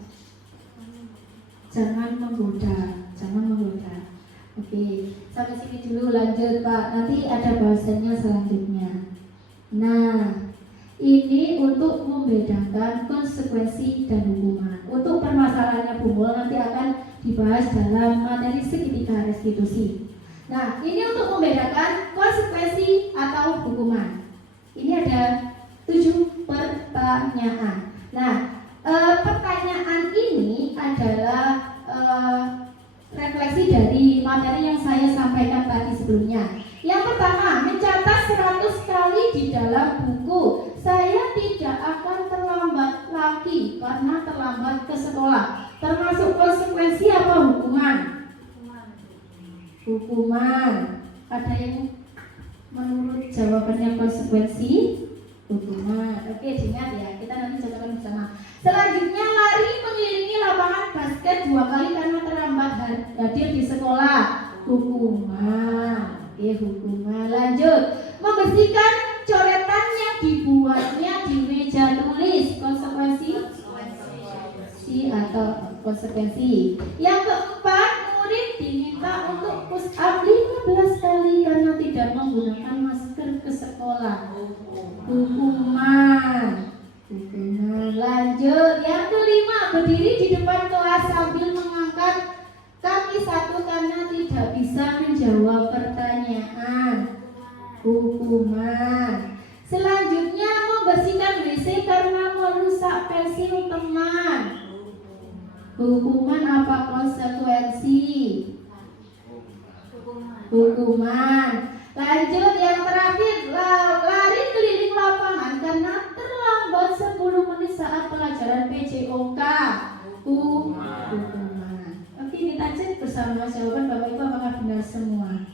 Jangan menggoda. Oke, sampai sini dulu, lanjut Pak. Nanti ada bahasanya selanjutnya. Nah, ini untuk membedakan konsekuensi dan hukuman. Untuk permasalahannya Bu Mul nanti akan dibahas dalam materi segitiga restitusi. Nah, ini untuk membedakan konsekuensi atau hukuman. Ini ada 7 pertanyaan. Nah, pertanyaan ini adalah refleksi dari materi yang saya sampaikan tadi sebelumnya. Yang pertama, mencatat 100 kali di dalam buku. Saya tidak akan terlambat lagi karena terlambat ke sekolah. Termasuk konsekuensi apa hukuman? Hukuman. Ada yang menurut jawabannya konsekuensi? Hukuman. Oke, diingat ya, kita nanti cocokan bersama. Selanjutnya, lari mengelilingi lapangan basket 2 kali karena terlambat hadir di sekolah. Hukuman. Oke, hukuman. Lanjut, membersihkan coretan yang dibuatnya di meja tulis. Konsekuensi atau konsekuensi. Yang keempat, murid diminta untuk push up 15 kali karena tidak menggunakan masker ke sekolah. Hukuman. Lanjut, yang kelima, berdiri di depan kelas sambil mengangkat kaki satu karena tidak bisa menjawab pertanyaan. Hukuman. Selanjutnya, membersihkan WC karena merusak pensil teman. Hukuman apa konsekuensi? Hukuman. Lanjut, yang terakhir, lari keliling lapangan karena terlambat 10 menit saat pelajaran PJOK. Hukuman. Oke, kita cek bersama jawaban Bapak Ibu apakah benar semua.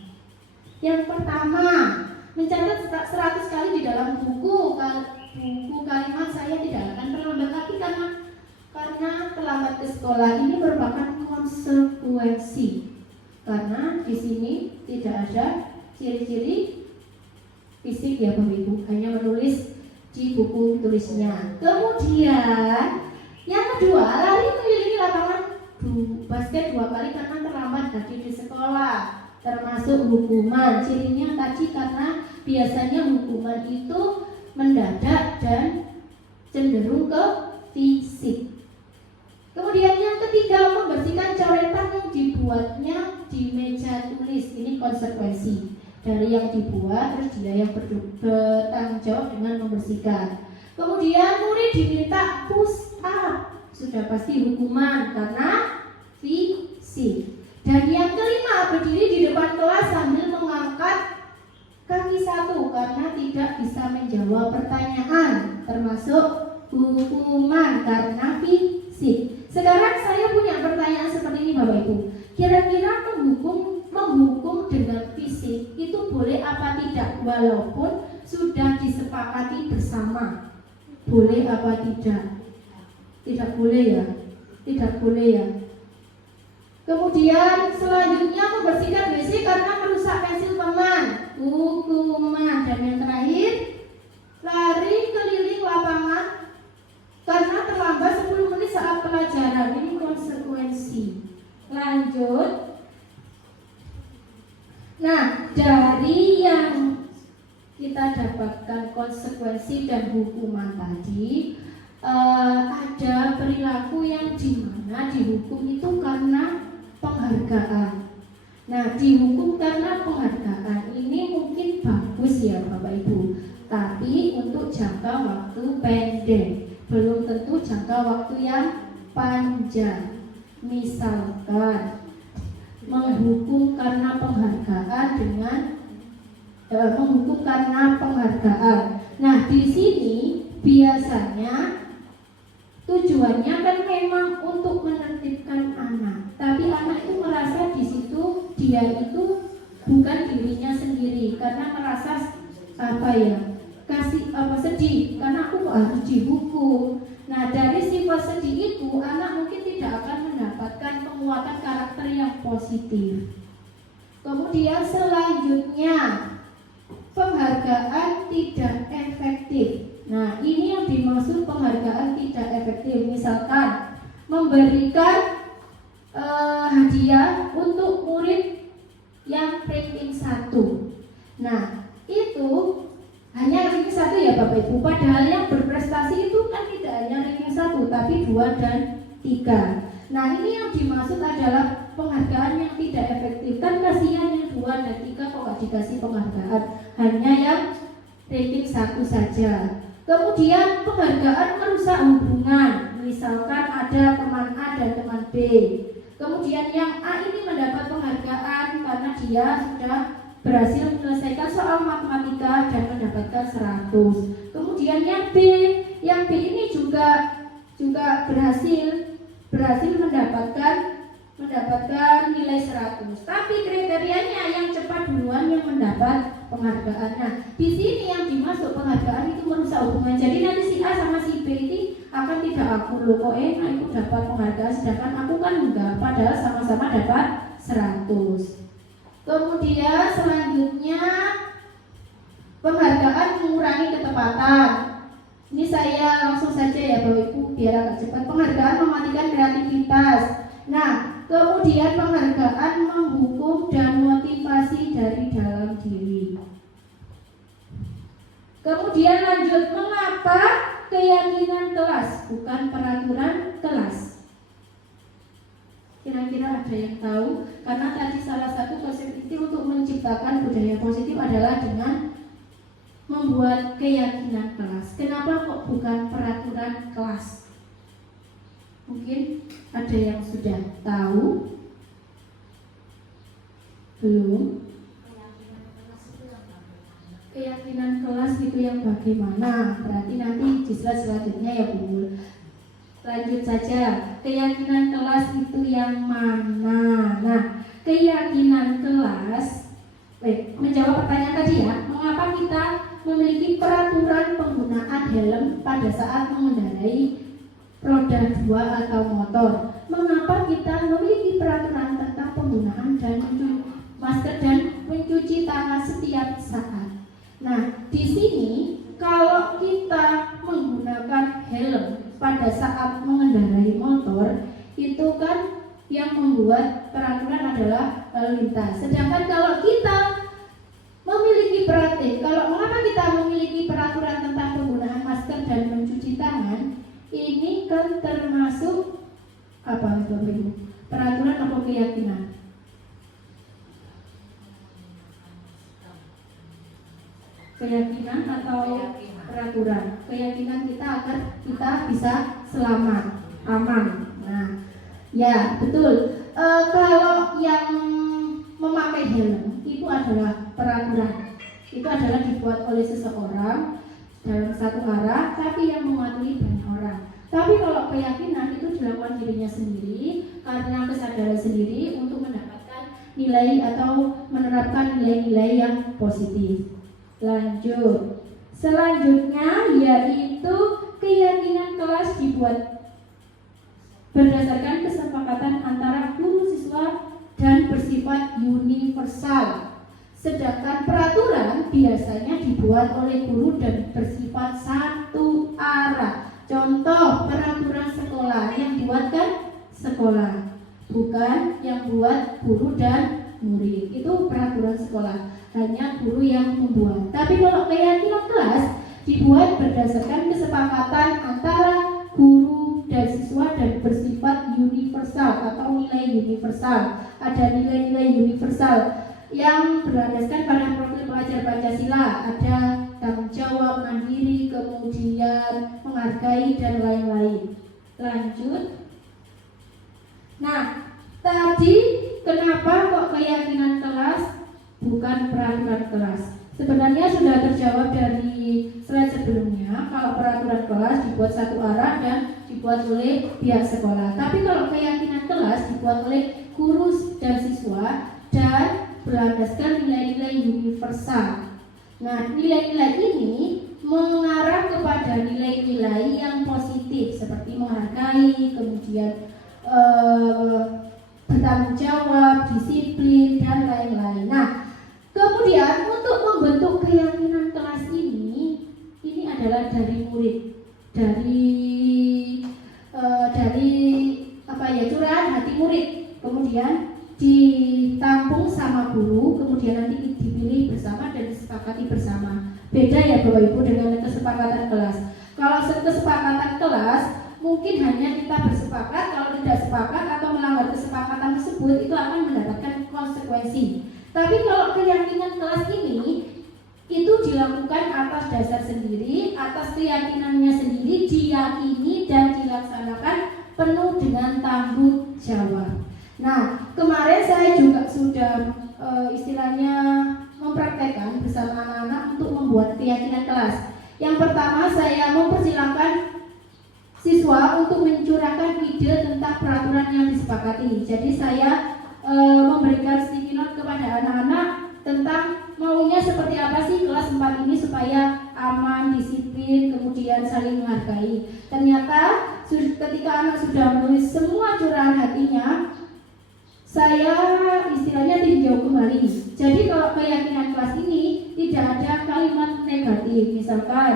Yang pertama, mencatat 100 kali di dalam buku kalimat saya tidak akan terlambat lagi karena terlambat ke sekolah. Ini merupakan konsekuensi karena di sini tidak ada ciri-ciri fisik ya Bapak Ibu, hanya menulis di buku tulisnya. Kemudian yang kedua, lari mengelilingi lapangan basket 2 kali karena terlambat hadir di sekolah. Termasuk hukuman. Cirinya tadi karena biasanya hukuman itu mendadak dan cenderung ke fisik. Kemudian yang ketiga, membersihkan coretan yang dibuatnya di meja tulis. Ini konsekuensi dari yang dibuat, terus dia yang bertanggung jawab dengan membersihkan. Kemudian murid diminta push up. Sudah pasti hukuman karena fisik. Dan yang kelima, berdiri di depan kelas sambil mengangkat kaki satu karena tidak bisa menjawab pertanyaan, termasuk hukuman karena fisik. Sekarang saya punya pertanyaan seperti ini Bapak Ibu. Kira-kira menghukum dengan fisik itu boleh apa tidak? Walaupun sudah disepakati bersama, boleh apa tidak? Tidak boleh ya. Tidak boleh ya. Kemudian selanjutnya membersihkan WC karena merusak pensil teman. Hukuman. Dan yang terakhir, lari keliling lapangan karena terlambat 10 menit saat pelajaran. Ini konsekuensi. Lanjut. Nah, dari yang kita dapatkan konsekuensi dan hukuman tadi, ada perilaku yang dimana dihukum itu karena penghargaan. Nah, dihukum karena penghargaan ini mungkin bagus ya Bapak Ibu, tapi untuk jangka waktu pendek, belum tentu jangka waktu yang panjang. Misalkan menghukum karena penghargaan dengan menghukum karena penghargaan. Nah, di sini biasanya tujuannya kan memang untuk menertibkan anak, tapi anak itu merasa di situ dia itu bukan dirinya sendiri karena merasa sedih karena aku harus dihukum. Nah, dari sifat sedih itu anak mungkin tidak akan mendapatkan penguatan karakter yang positif. Kemudian selanjutnya, penghargaan tidak efektif. Nah, ini yang dimaksud penghargaan tidak efektif. Misalkan memberikan hadiah untuk murid yang ranking 1. Nah, itu hanya ranking 1 ya Bapak Ibu. Padahal yang berprestasi itu kan tidak hanya ranking 1, tapi 2 dan 3. Nah, ini yang dimaksud adalah penghargaan yang tidak efektif. Kan kasihan yang 2 dan 3 kok gak dikasih penghargaan, hanya yang ranking 1 saja. Kemudian penghargaan merusak hubungan. Misalkan ada teman A dan teman B. Kemudian yang A ini mendapat penghargaan karena dia sudah berhasil menyelesaikan soal matematika dan mendapatkan 100. Kemudian yang B ini juga berhasil mendapatkan nilai 100. Tapi kriterianya yang cepat duluan yang mendapat penghargaannya. Di sini yang dimaksud penghargaan itu merusak hubungan. Jadi nanti si A sama si B ini akan tidak akur, loh kok enak itu dapat penghargaan sedangkan aku kan enggak, padahal sama-sama dapat 100. Kemudian selanjutnya penghargaan mengurangi ketepatan. Ini saya langsung saja ya Bapak Ibu biar agak cepat. Penghargaan mematikan kreativitas. Nah, kemudian penghargaan menghukum dan motivasi dari dalam diri. Kemudian lanjut, mengapa keyakinan kelas bukan peraturan kelas? Kira-kira ada yang tahu? Karena tadi salah satu konsep itu untuk menciptakan budaya positif adalah dengan membuat keyakinan kelas. Kenapa kok bukan peraturan kelas? Mungkin ada yang sudah tahu? Belum? Keyakinan kelas itu yang bagaimana? Berarti nanti di slide selanjutnya ya Bu. Lanjut saja, keyakinan kelas itu yang mana? Nah, keyakinan kelas, menjawab pertanyaan tadi ya, mengapa kita memiliki peraturan penggunaan helm pada saat mengendarai roda 2 atau motor? Mengapa kita memiliki peraturan tentang penggunaan dan masker dan mencuci tangan setiap saat? Nah, di sini kalau kita menggunakan helm pada saat mengendarai motor, itu kan yang membuat peraturan adalah lalu lintas. Sedangkan kalau kita memiliki mengapa kita memiliki peraturan tentang penggunaan masker dan mencuci tangan, ini kan termasuk apa itu? Peraturan atau keyakinan? Keyakinan atau peraturan? Keyakinan kita agar kita bisa selamat, aman. Nah, ya betul. Kalau yang memakai helm itu adalah peraturan. Itu adalah dibuat oleh seseorang dalam satu arah, tapi yang mematuhi banyak orang. Tapi kalau keyakinan itu dilakukan dirinya sendiri karena kesadaran sendiri untuk mendapatkan nilai atau menerapkan nilai-nilai yang positif. Lanjut. Selanjutnya yaitu keyakinan kelas dibuat berdasarkan kesepakatan antara guru siswa dan bersifat universal. Sedangkan peraturan biasanya dibuat oleh guru dan bersifat satu arah. Contoh peraturan sekolah yang dibuatkan sekolah, bukan yang buat guru dan murid. Itu peraturan sekolah, hanya guru yang membuat. Tapi kalau keyakinan kelas dibuat berdasarkan kesepakatan antara guru dan siswa dan bersifat universal atau nilai universal. Ada nilai-nilai universal yang berlandaskan pada profil pelajar Pancasila, ada tanggung jawab, mandiri, kemudian menghargai dan lain-lain. Lanjut. Nah, tadi kenapa kok keyakinan kelas bukan peraturan kelas? Sebenarnya sudah terjawab dari slide sebelumnya. Kalau peraturan kelas dibuat satu arah dan dibuat oleh pihak sekolah. Tapi kalau keyakinan kelas dibuat oleh guru dan siswa dan berlandaskan nilai-nilai universal. Nah, nilai-nilai ini mengarah kepada nilai-nilai yang positif seperti menghargai, kemudian bertanggung jawab, disiplin, dan lain-lain. Nah, kemudian untuk membentuk keyakinan kelas ini adalah dari murid, dari curahan hati murid, kemudian ditampung sama guru, kemudian nanti dipilih bersama dan disepakati bersama. Beda ya Bapak Ibu dengan kesepakatan kelas. Kalau kesepakatan kelas mungkin hanya kita bersepakat, kalau tidak sepakat atau melanggar kesepakatan tersebut itu akan mendapatkan konsekuensi. Tapi kalau keyakinan kelas ini itu dilakukan atas dasar sendiri, atas keyakinannya sendiri, diyakini dan dilaksanakan penuh dengan tanggung jawab. Nah, kemarin saya juga sudah istilahnya mempraktekkan bersama anak-anak untuk membuat keyakinan kelas. Yang pertama, saya mempersilahkan siswa untuk mencurahkan ide tentang peraturan yang disepakati. Jadi saya memberikan sticky note kepada anak-anak tentang maunya seperti apa sih kelas 4 ini supaya aman, disiplin, kemudian saling menghargai. Ternyata ketika anak sudah menulis semua curahan hatinya, saya istilahnya tinjau kembali. Jadi kalau keyakinan kelas ini tidak ada kalimat negatif, misalkan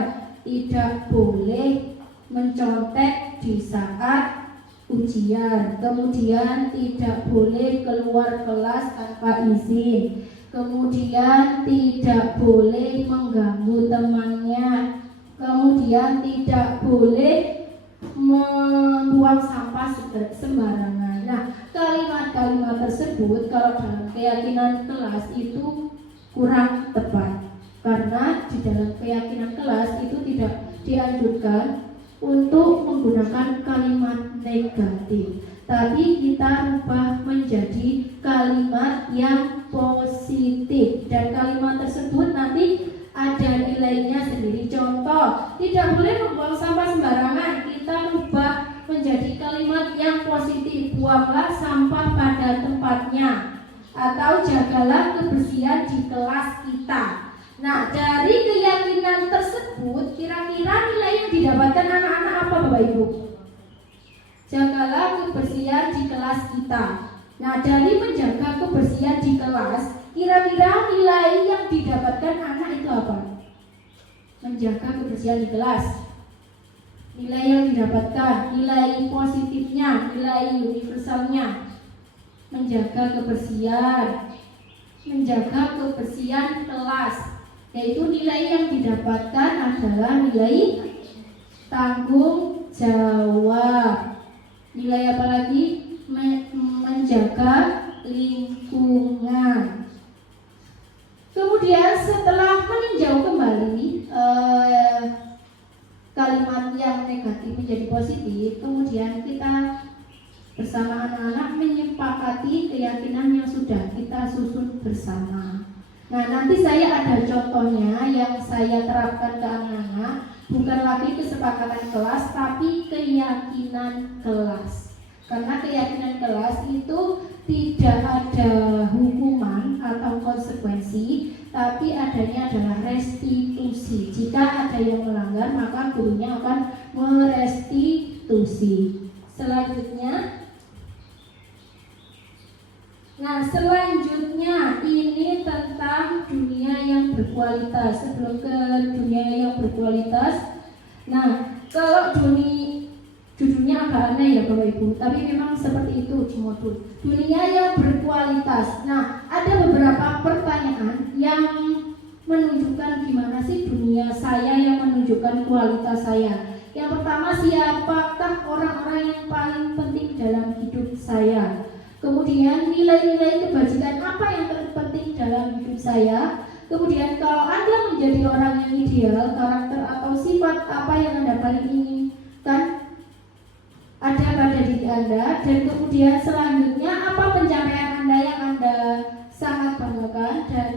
tidak boleh mencontek di saat ujian, kemudian tidak boleh keluar kelas tanpa izin, kemudian tidak boleh mengganggu temannya, kemudian tidak boleh membuang sampah sembarangan. Nah, kalimat-kalimat tersebut kalau dalam keyakinan kelas itu kurang tepat, karena di dalam keyakinan kelas itu tidak dianjurkan untuk menggunakan kalimat negatif, tapi kita rubah menjadi kalimat yang positif, dan kalimat tersebut nanti ada nilainya sendiri. Contoh, tidak boleh membuang sampah sembarangan, kita rubah menjadi kalimat yang positif, buanglah sampah pada tempatnya, atau jagalah kebersihan di kelas kita. Nah, dari keyakinan tersebut, kira-kira nilai yang didapatkan anak-anak apa Bapak Ibu? Jagalah kebersihan di kelas kita. Nah, dari menjaga kebersihan di kelas, kira-kira nilai yang didapatkan anak itu apa? Menjaga kebersihan di kelas. Nilai yang didapatkan, nilai positifnya, nilai universalnya, menjaga kebersihan kelas, yaitu nilai yang didapatkan adalah nilai tanggung jawab. Nilai apa lagi? Menjaga lingkungan. Kemudian setelah meninjau kembali kalimat yang negatif menjadi positif, kemudian kita bersama anak-anak menyepakati keyakinan yang sudah kita susun bersama. Nah, nanti saya ada contohnya yang saya terapkan ke anak-anak, bukan lagi kesepakatan kelas, tapi keyakinan kelas. Karena keyakinan kelas itu tidak ada hukuman atau konsekuensi, tapi adanya adalah restitusi. Jika ada yang melanggar, maka gurunya akan merestitusi. Selanjutnya, berkualitas. Sebelum ke dunia yang berkualitas, nah kalau judulnya agak aneh ya Bapak Ibu, tapi memang seperti itu di modul dunia yang berkualitas. Nah, ada beberapa pertanyaan yang menunjukkan gimana sih dunia saya, yang menunjukkan kualitas saya. Yang pertama, siapakah orang-orang yang paling penting dalam hidup saya? Kemudian nilai-nilai kebajikan apa yang terpenting dalam hidup saya? Kemudian kalau Anda menjadi orang yang ideal, karakter atau sifat apa yang Anda paling inginkan ada pada diri Anda? Dan kemudian selanjutnya apa pencapaian Anda yang Anda sangat banggakan? Dan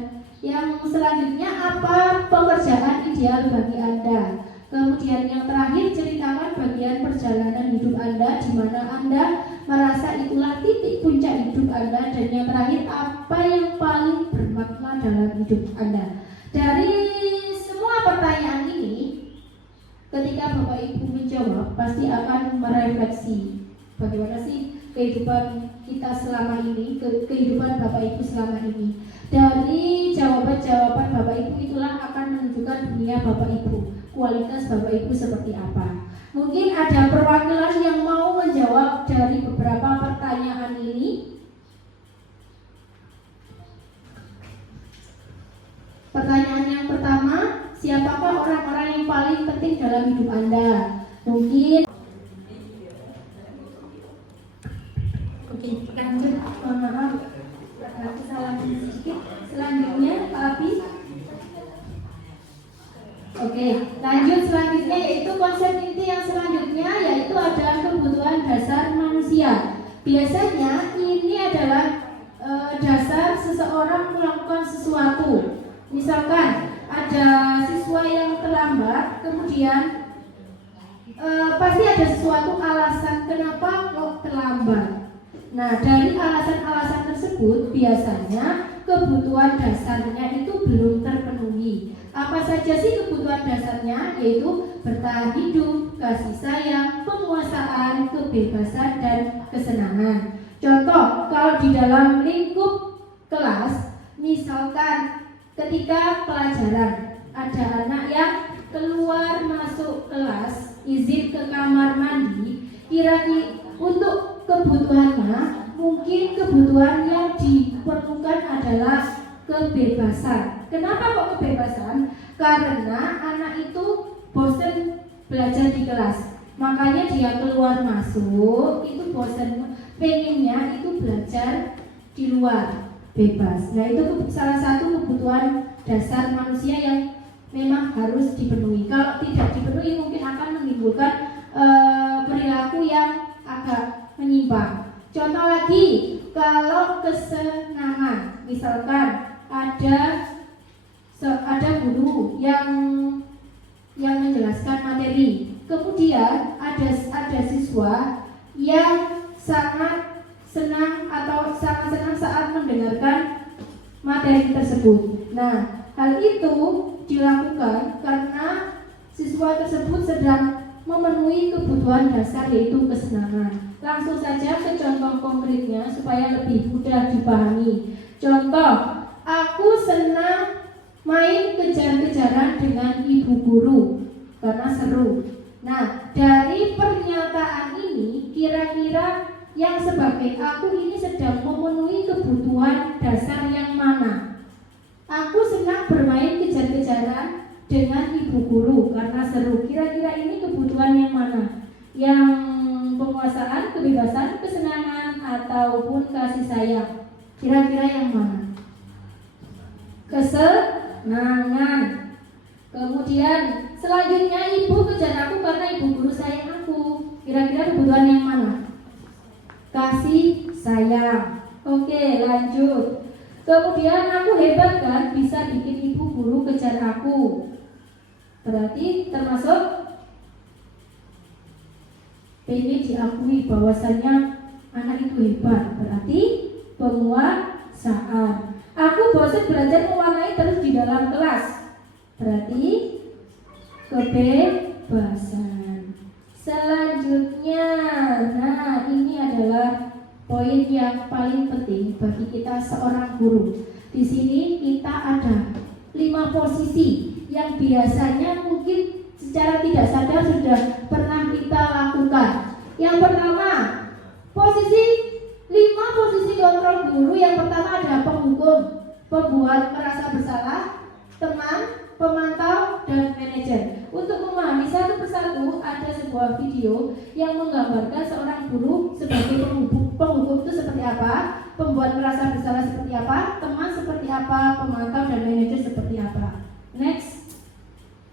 yang selanjutnya apa pekerjaan ideal bagi Anda? Kemudian yang terakhir, ceritakan bagian perjalanan hidup Anda di mana Anda merasa itulah titik puncak hidup Anda. Dan yang terakhir, apa yang paling bermakna dalam hidup Anda. Dari semua pertanyaan ini, ketika Bapak Ibu menjawab, pasti akan merefleksi bagaimana sih kehidupan kita selama ini, kehidupan Bapak Ibu selama ini. Dari jawaban-jawaban Bapak Ibu itulah akan menunjukkan dunia Bapak Ibu, kualitas Bapak Ibu seperti apa. Mungkin ada perwakilan yang mau menjawab dari beberapa pertanyaan ini. Pertanyaan yang pertama, siapakah orang-orang yang paling penting dalam hidup Anda? Mungkin oke, lanjut. Mohon maaf, kesalahan sedikit. Selanjutnya, Pak Abi. Oke, lanjut selanjutnya yaitu konsep inti yang selanjutnya yaitu ada kebutuhan dasar manusia. Biasanya ini adalah dasar seseorang melakukan sesuatu. Misalkan ada siswa yang terlambat, kemudian pasti ada sesuatu alasan kenapa kok terlambat. Nah, dari alasan-alasan tersebut biasanya kebutuhan dasarnya itu belum terpenuhi. Apa saja sih kebutuhan dasarnya? Yaitu bertahan hidup, kasih sayang, penguasaan, kebebasan, dan kesenangan. Contoh, kalau di dalam lingkup kelas, misalkan ketika pelajaran ada anak yang keluar masuk kelas, izin ke kamar mandi, kira-kira untuk kebutuhannya, mungkin kebutuhan yang diperlukan adalah kebebasan. Kenapa kok kebebasan? Karena anak itu bosan belajar di kelas, makanya dia keluar masuk itu bosan, pengennya itu belajar di luar bebas. Nah, itu salah satu kebutuhan dasar manusia yang memang harus dipenuhi. Kalau tidak dipenuhi mungkin akan menimbulkan perilaku yang agak menyimpang. Contoh lagi, kalau kesenangan, misalkan ada guru yang menjelaskan materi, kemudian ada siswa yang sangat senang saat mendengarkan materi tersebut. Nah, hal itu dilakukan karena siswa tersebut sedang memenuhi kebutuhan dasar yaitu kesenangan. Langsung saja ke contoh konkretnya supaya lebih mudah dipahami. Contoh, aku senang main kejar-kejaran dengan ibu guru karena seru. Nah, dari pernyataan ini kira-kira yang sebagai aku ini sedang memenuhi kebutuhan dasar yang mana? Aku senang bermain kejar-kejaran dengan ibu guru karena seru. Kira-kira ini kebutuhan yang mana? Yang penguasaan, kebebasan, kesenangan, ataupun kasih sayang? Kira-kira yang mana? Kesenangan. Kemudian selanjutnya, ibu kejar aku karena ibu guru sayang aku. Kira-kira kebutuhan yang mana? Kasih sayang. Oke, lanjut. Kemudian aku hebat kan, bisa bikin ibu guru kejar aku. Berarti termasuk pengen diakui bahwasannya anak itu hebat. Berarti penguasaan. Aku bosan belajar mewarnai terus di dalam kelas. Berarti kebebasan. Selanjutnya, nah ini adalah poin yang paling penting bagi kita seorang guru. Di sini kita ada 5 posisi yang biasanya mungkin secara tidak sadar sudah pernah kita lakukan. Yang pertama, 5 posisi kontrol guru. Yang pertama ada penghukum, pembuat merasa bersalah, teman, pemantau, dan manajer. Untuk memahami satu persatu, ada sebuah video yang menggambarkan seorang guru sebagai penghukum itu seperti apa, pembuat merasa bersalah seperti apa, teman seperti apa, pemantau dan manajer seperti apa. Next.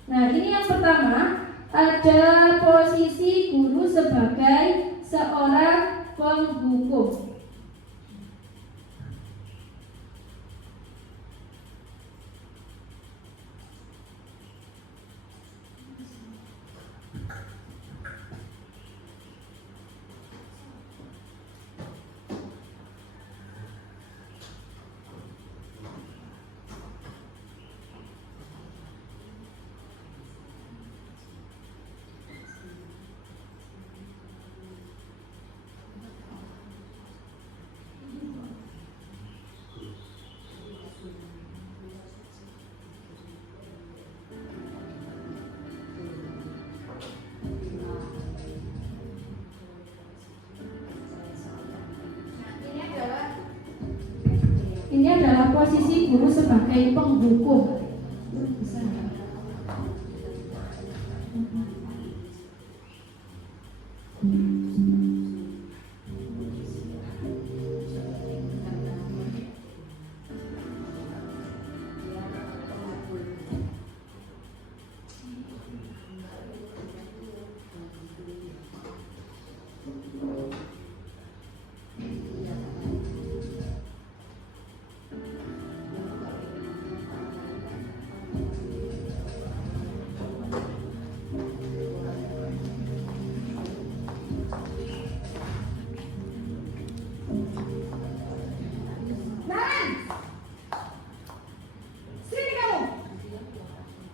Nah, ini yang pertama, ada posisi guru sebagai seorang penghukum. Ini adalah posisi guru sebagai penghukum.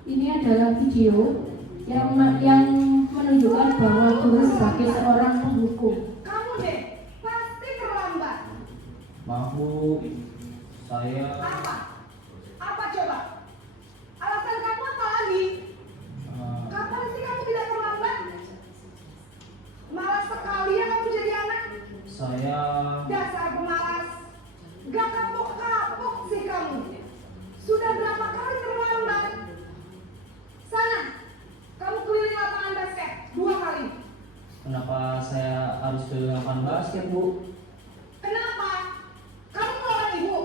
Ini adalah video yang menunjukkan bahwa guru sebagai seorang penghukum. Kamu deh, pasti terlambat. Maaf Bu, saya Apa? Apa coba? Alasan kamu apa lagi? Kapan sih kamu tidak terlambat? Malas sekali ya kamu jadi anak. saya Dasar pemalas. Gak kapok-kapok sih kamu. Sudah berapa kali terlambat? Sana, kamu keliling lapangan basket 2 kali. kenapa saya harus ke lapangan basket Bu? Kenapa? Kamu melawan ibu.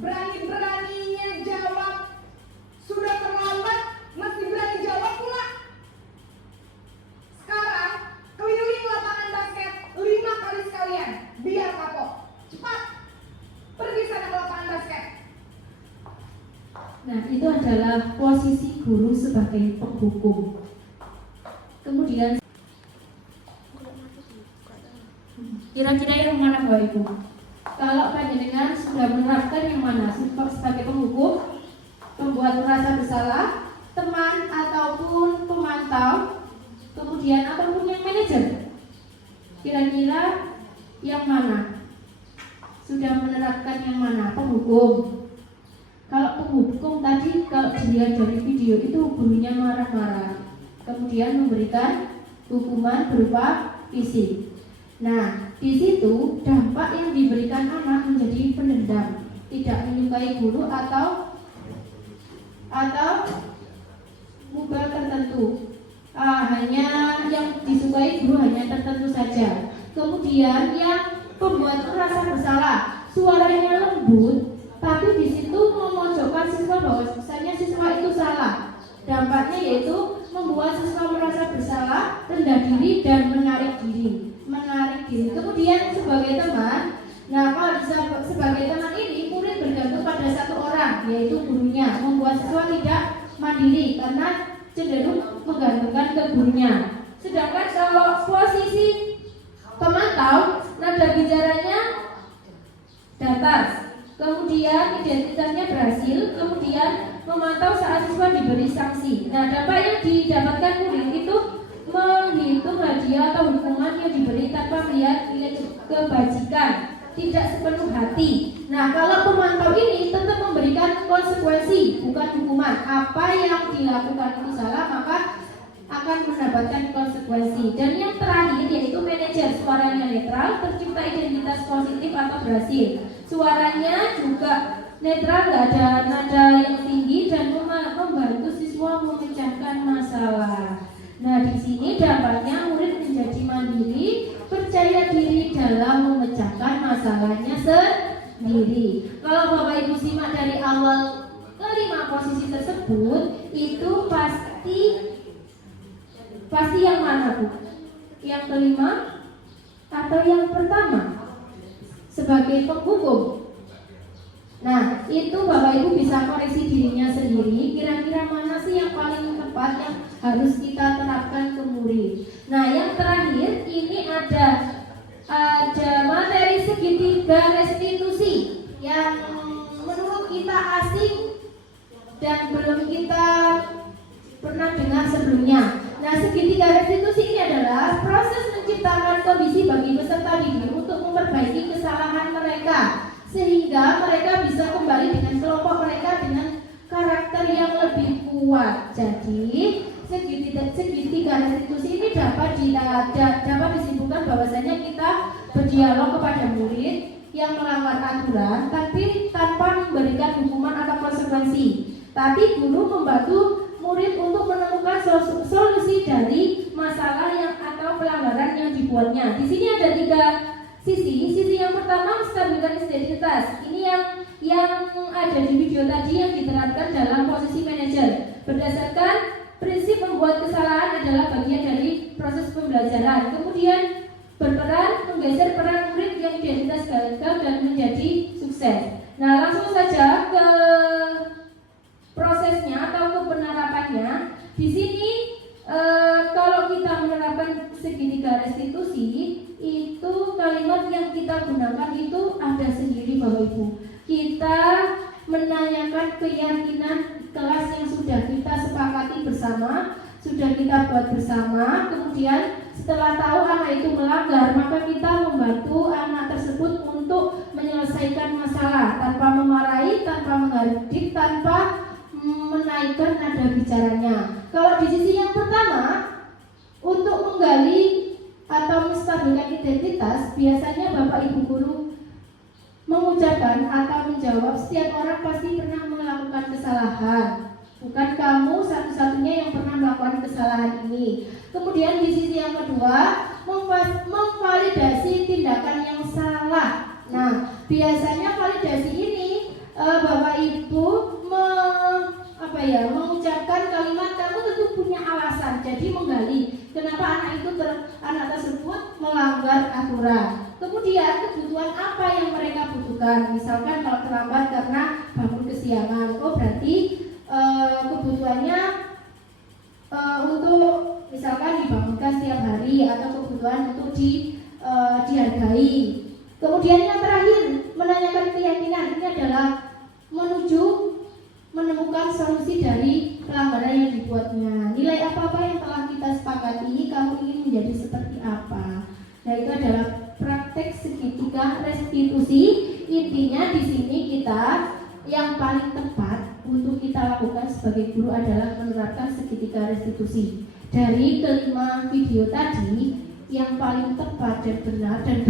Berani-beraninya jawab. Sudah terlambat, masih berani jawab pula. Sekarang, keliling lapangan basket 5 kali sekalian. Biar kapok. Cepat. Pergi sana ke lapangan basket. Nah, itu adalah posisi guru sebagai penghukum. Kemudian kira-kira yang mana Bapak Ibu? Kalau panjenengan sudah menerapkan yang mana? Sebagai penghukum, pembuat merasa bersalah, teman ataupun pemantau, kemudian ataupun yang manajer. Kira-kira yang mana? Sudah menerapkan yang mana? Penghukum. Kalau penghukum tadi, kalau dilihat dari video itu gurunya marah-marah, kemudian memberikan hukuman berupa fisik. Nah, di situ dampak yang diberikan anak menjadi pendendam, tidak menyukai guru atau mubal tertentu. Hanya yang disukai guru hanya tertentu saja. Kemudian yang pembuat merasa bersalah, suaranya lembut, tapi di situ memojokkan siswa bahwa siswa itu salah. Dampaknya yaitu membuat siswa merasa bersalah, rendah diri dan menarik diri. Kemudian sebagai teman, nah kalau sebagai teman ini murid bergantung pada satu orang, yaitu gurunya, membuat siswa tidak mandiri karena cenderung menggantungkan ke gurunya. Sedangkan kalau posisi pemantau, nada bicaranya datar, kemudian identitasnya berhasil, kemudian memantau saat siswa diberi sanksi. Nah, dampak yang didapatkan murid itu menghitung hadiah atau hukuman yang diberi tanpa melihat nilai kebajikan, tidak sepenuh hati. Nah, kalau pemantau ini tetap memberikan konsekuensi, bukan apa yang dilakukan itu salah, maka akan mendapatkan konsekuensi. Dan yang terakhir yaitu manajer, suaranya netral, tercipta identitas positif atau berhasil. Suaranya juga netral, nggak ada nada yang tinggi dan membantu siswa memecahkan masalah. Nah, di sini dampaknya murid menjadi mandiri, percaya diri dalam memecahkan masalahnya sendiri. Kalau Bapak Ibu simak dari awal kelima posisi tersebut, itu pasti yang mana, Bu? Yang kelima atau yang pertama? Sebagai penghukum. Nah, itu Bapak Ibu bisa koreksi dirinya sendiri, kira-kira mana sih yang paling tepat yang harus kita terapkan ke murid. Nah, yang terakhir ini ada materi segitiga restitusi yang menurut kita asing dan belum kita pernah dengar sebelumnya. Nah, segitiga restitusi ini adalah proses menciptakan kondisi bagi peserta didik untuk memperbaiki kesalahan mereka, sehingga mereka bisa kembali dengan kelompok mereka dengan karakter yang lebih kuat. Jadi segitiga restitusi ini dapat disimpulkan bahwasanya kita berdialog kepada murid yang melanggar aturan, tapi tanpa memberikan hukuman atau konsekuensi. Tapi guru membantu murid untuk menemukan solusi dari masalah yang atau pelanggaran yang dibuatnya. Di sini ada 3 sisi. Sisi yang pertama menstabilkan identitas. Ini yang ada di video tadi yang diterapkan dalam posisi manajer. Berdasarkan prinsip membuat kesalahan adalah bagian dari proses pembelajaran. Kemudian berperan menggeser peran murid yang identitas gagal dan menjadi sukses. Nah, langsung saja ke prosesnya atau ke penerapannya. Di sini kalau kita menerapkan segitiga restitusi, itu kalimat yang kita gunakan itu ada sendiri, Bapak Ibu. Kita menanyakan keyakinan kelas yang sudah kita sepakati bersama, sudah kita buat bersama. Kemudian setelah tahu anak itu melanggar, maka kita membantu anak tersebut untuk menyelesaikan masalah tanpa memarahi, tanpa menghardik, tanpa menaikkan nada bicaranya. Kalau di sisi yang pertama, untuk menggali atau menstabilkan identitas, biasanya Bapak Ibu guru mengucapkan atau menjawab, setiap orang pasti pernah melakukan kesalahan. Bukan kamu satu-satunya yang pernah melakukan kesalahan ini. Kemudian di sisi yang kedua, memvalidasi tindakan yang salah. Nah, biasanya validasi ini Bapak Ibu mengucapkan kalimat kamu tentu punya alasan. Jadi menggali kenapa anak tersebut melanggar aturan. Kemudian kebutuhan apa yang mereka butuhkan. Misalkan kalau terlambat karena bangun kesiangan, oh berarti kebutuhannya untuk misalkan dibangunkan setiap hari, atau kebutuhan untuk dihargai. Kemudian yang terakhir, menanyakan keyakinan. Ini adalah menemukan solusi dari pelanggaran yang dibuatnya. Nilai apa-apa yang telah kita sepakati, kamu ingin menjadi seperti apa. Nah, itu adalah praktek segitiga restitusi. Intinya di sini kita yang paling tepat untuk kita lakukan sebagai guru adalah menerapkan segitiga restitusi. Dari kelima video tadi, yang paling tepat dan benar dan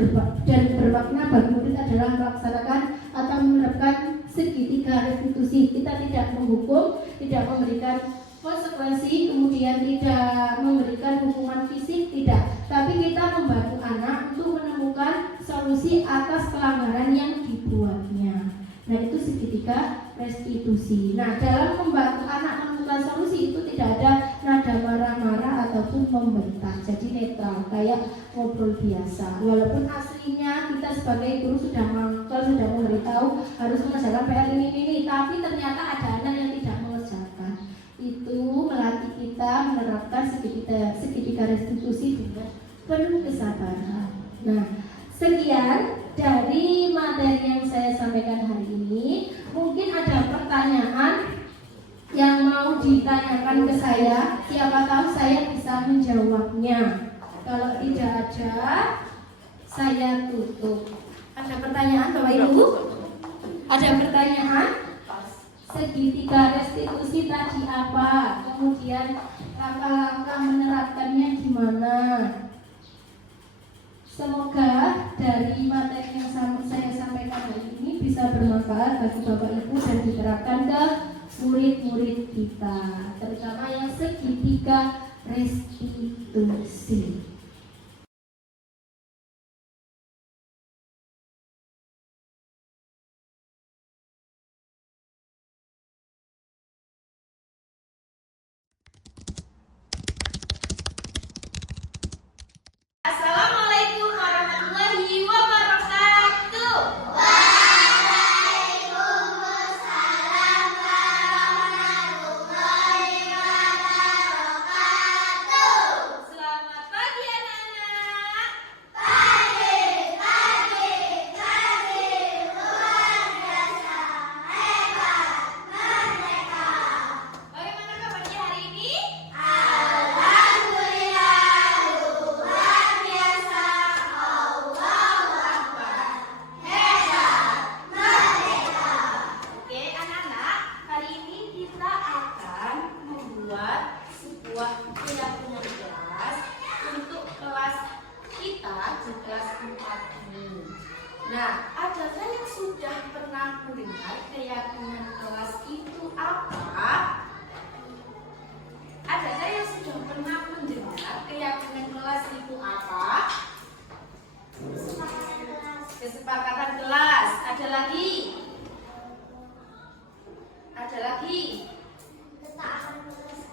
bermakna bagi murid adalah melaksanakan atau menerapkan segitiga restitusi. Kita tidak menghukum, tidak memberikan konsekuensi, kemudian tidak memberikan hukuman fisik, tidak. Tapi kita membantu anak untuk menemukan solusi atas pelanggaran yang dibuatnya. Nah, itu segitiga restitusi. Nah, dalam membantu anak menemukan solusi itu tidak ada nada marah-marah ataupun membentak. Jadi netral, kayak ngobrol biasa. Walaupun aslinya kita sebagai guru sudah mangkel, sudah memberitahu harus mengerjakan PR ini, tapi ternyata ada anak yang tidak mengerjakan. Itu melatih kita menerapkan segitiga restitusi dengan penuh kesabaran. Nah, sekian dari materi yang saya sampaikan hari ini. Mungkin ada pertanyaan yang mau ditanyakan ke saya. Siapa tahu saya bisa menjawabnya. Kalau tidak ada, saya tutup. Ada pertanyaan Bapak Ibu? Ada pertanyaan? segitiga restitusi tadi apa, kemudian langkah-langkah menerapkannya gimana. Semoga dari materi yang saya sampaikan hari ini bisa bermanfaat bagi Bapak Ibu dan diterapkan ke murid-murid kita, terutama yang segitiga restitusi. Assalamualaikum warahmatullahi wabarakatuh. Selamat pagi anak-anak. Bagaimana kabarnya hari ini? Oke, anak-anak, hari ini kita akan membuat sebuah keyakinan kelas untuk kelas kita di kelas 4 ini. Nah, adakah yang sudah pernah mendengar keyakinan kelas itu apa? Adakah yang sudah pernah mendengar keyakinan kelas itu apa? Kesepakatan kelas. Ada lagi? Ada lagi?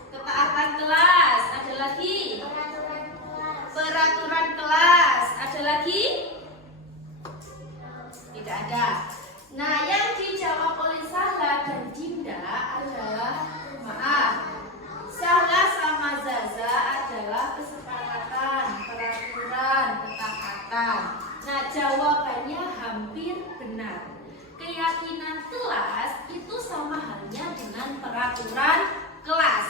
Ketaatan kelas. Ada lagi? Peraturan kelas. Ada lagi? Tidak ada. Nah, yang dijawab oleh Sahla dan Dinda adalah, maaf, Sahla sama Zaza adalah kesepakatan, peraturan, ketaatan. Nah, jawabannya hampir benar. Keyakinan kelas itu sama halnya dengan peraturan kelas.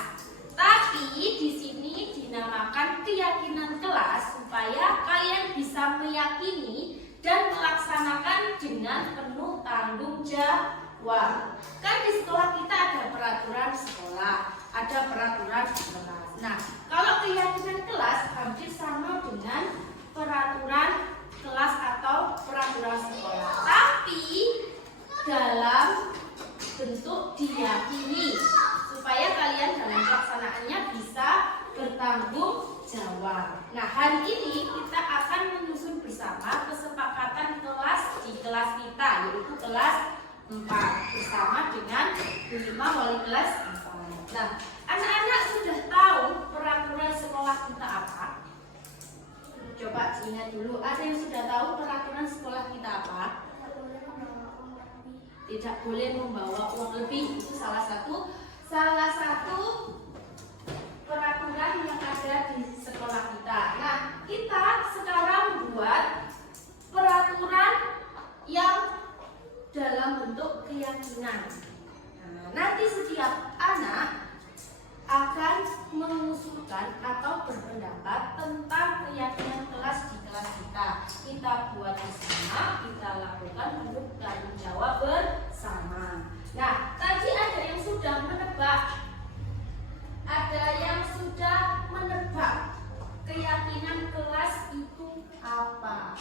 Tapi di sini dinamakan keyakinan kelas supaya kalian bisa meyakini dan melaksanakan dengan penuh tanggung jawab. Kan di sekolah kita ada peraturan sekolah, ada peraturan kelas. Nah, kalau keyakinan kelas hampir sama dengan peraturan kelas atau peraturan sekolah, tapi dalam bentuk diyakini supaya kalian dalam pelaksanaannya bisa bertanggung jawab. Nah, hari ini kita akan menyusun bersama kesepakatan kelas di kelas kita, yaitu kelas 4 bersama dengan Bu Lima wali kelas 4. Nah, anak-anak sudah tahu peraturan sekolah kita apa? Coba ingat dulu, ada yang sudah tahu peraturan sekolah kita apa? Tidak boleh membawa uang lebih, itu salah satu peraturan yang ada di sekolah kita. Nah, kita sekarang buat peraturan yang dalam bentuk keyakinan. Nah, nanti setiap anak akan mengusulkan atau berpendapat tentang keyakinan kelas di kelas kita. Kita buat bersama, kita lakukan untuk tanggung jawab bersama. Nah, tadi ada yang sudah menebak. Ada yang sudah menebak keyakinan kelas itu apa?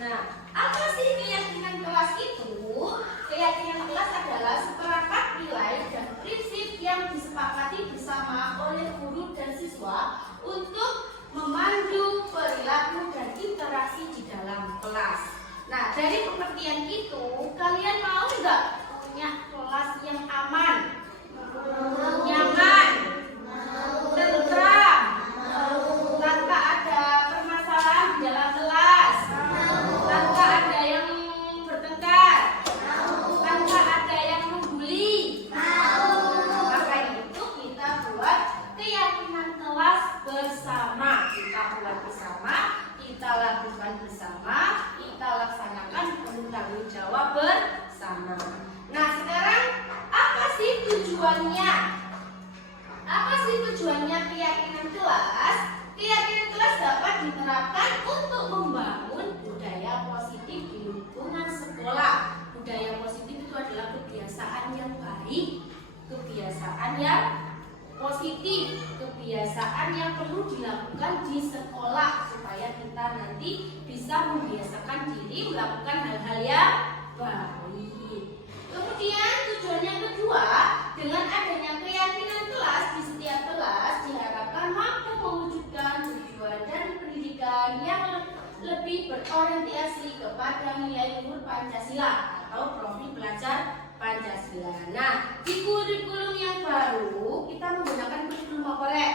Nah, apa sih keyakinan kelas itu? Keyakinan kelas adalah seperangkat nilai dan prinsip yang disepakati bersama oleh guru dan siswa untuk memandu perilaku dan interaksi di dalam kelas. Nah, dari pengertian itu, kalian mau nggak punya kelas yang aman, nyaman, tentram, tanpa ada permasalahan di dalam kelas, tanpa ada yang bertengkar, tanpa ada yang membuli? Maka itu kita buat keyakinan kelas bersama. Kita buat bersama, kita lakukan bersama, kita laksanakan penuh tanggung jawab bersama. Nah, sekarang apa sih tujuannya? Apa sih tujuannya keyakinan kelas? Keyakinan kelas dapat diterapkan untuk membangun budaya positif di lingkungan sekolah. Budaya positif yang positif, kebiasaan yang perlu dilakukan di sekolah supaya kita nanti bisa membiasakan diri melakukan hal-hal yang baik. Kemudian tujuan yang kedua, dengan adanya keyakinan kelas di setiap kelas diharapkan mampu mewujudkan tujuan dan pendidikan yang lebih berorientasi kepada nilai luhur Pancasila atau profil pelajar Pancasila. Nah, di kurikulum yang baru kita menggunakan kurikulum apa, Rek?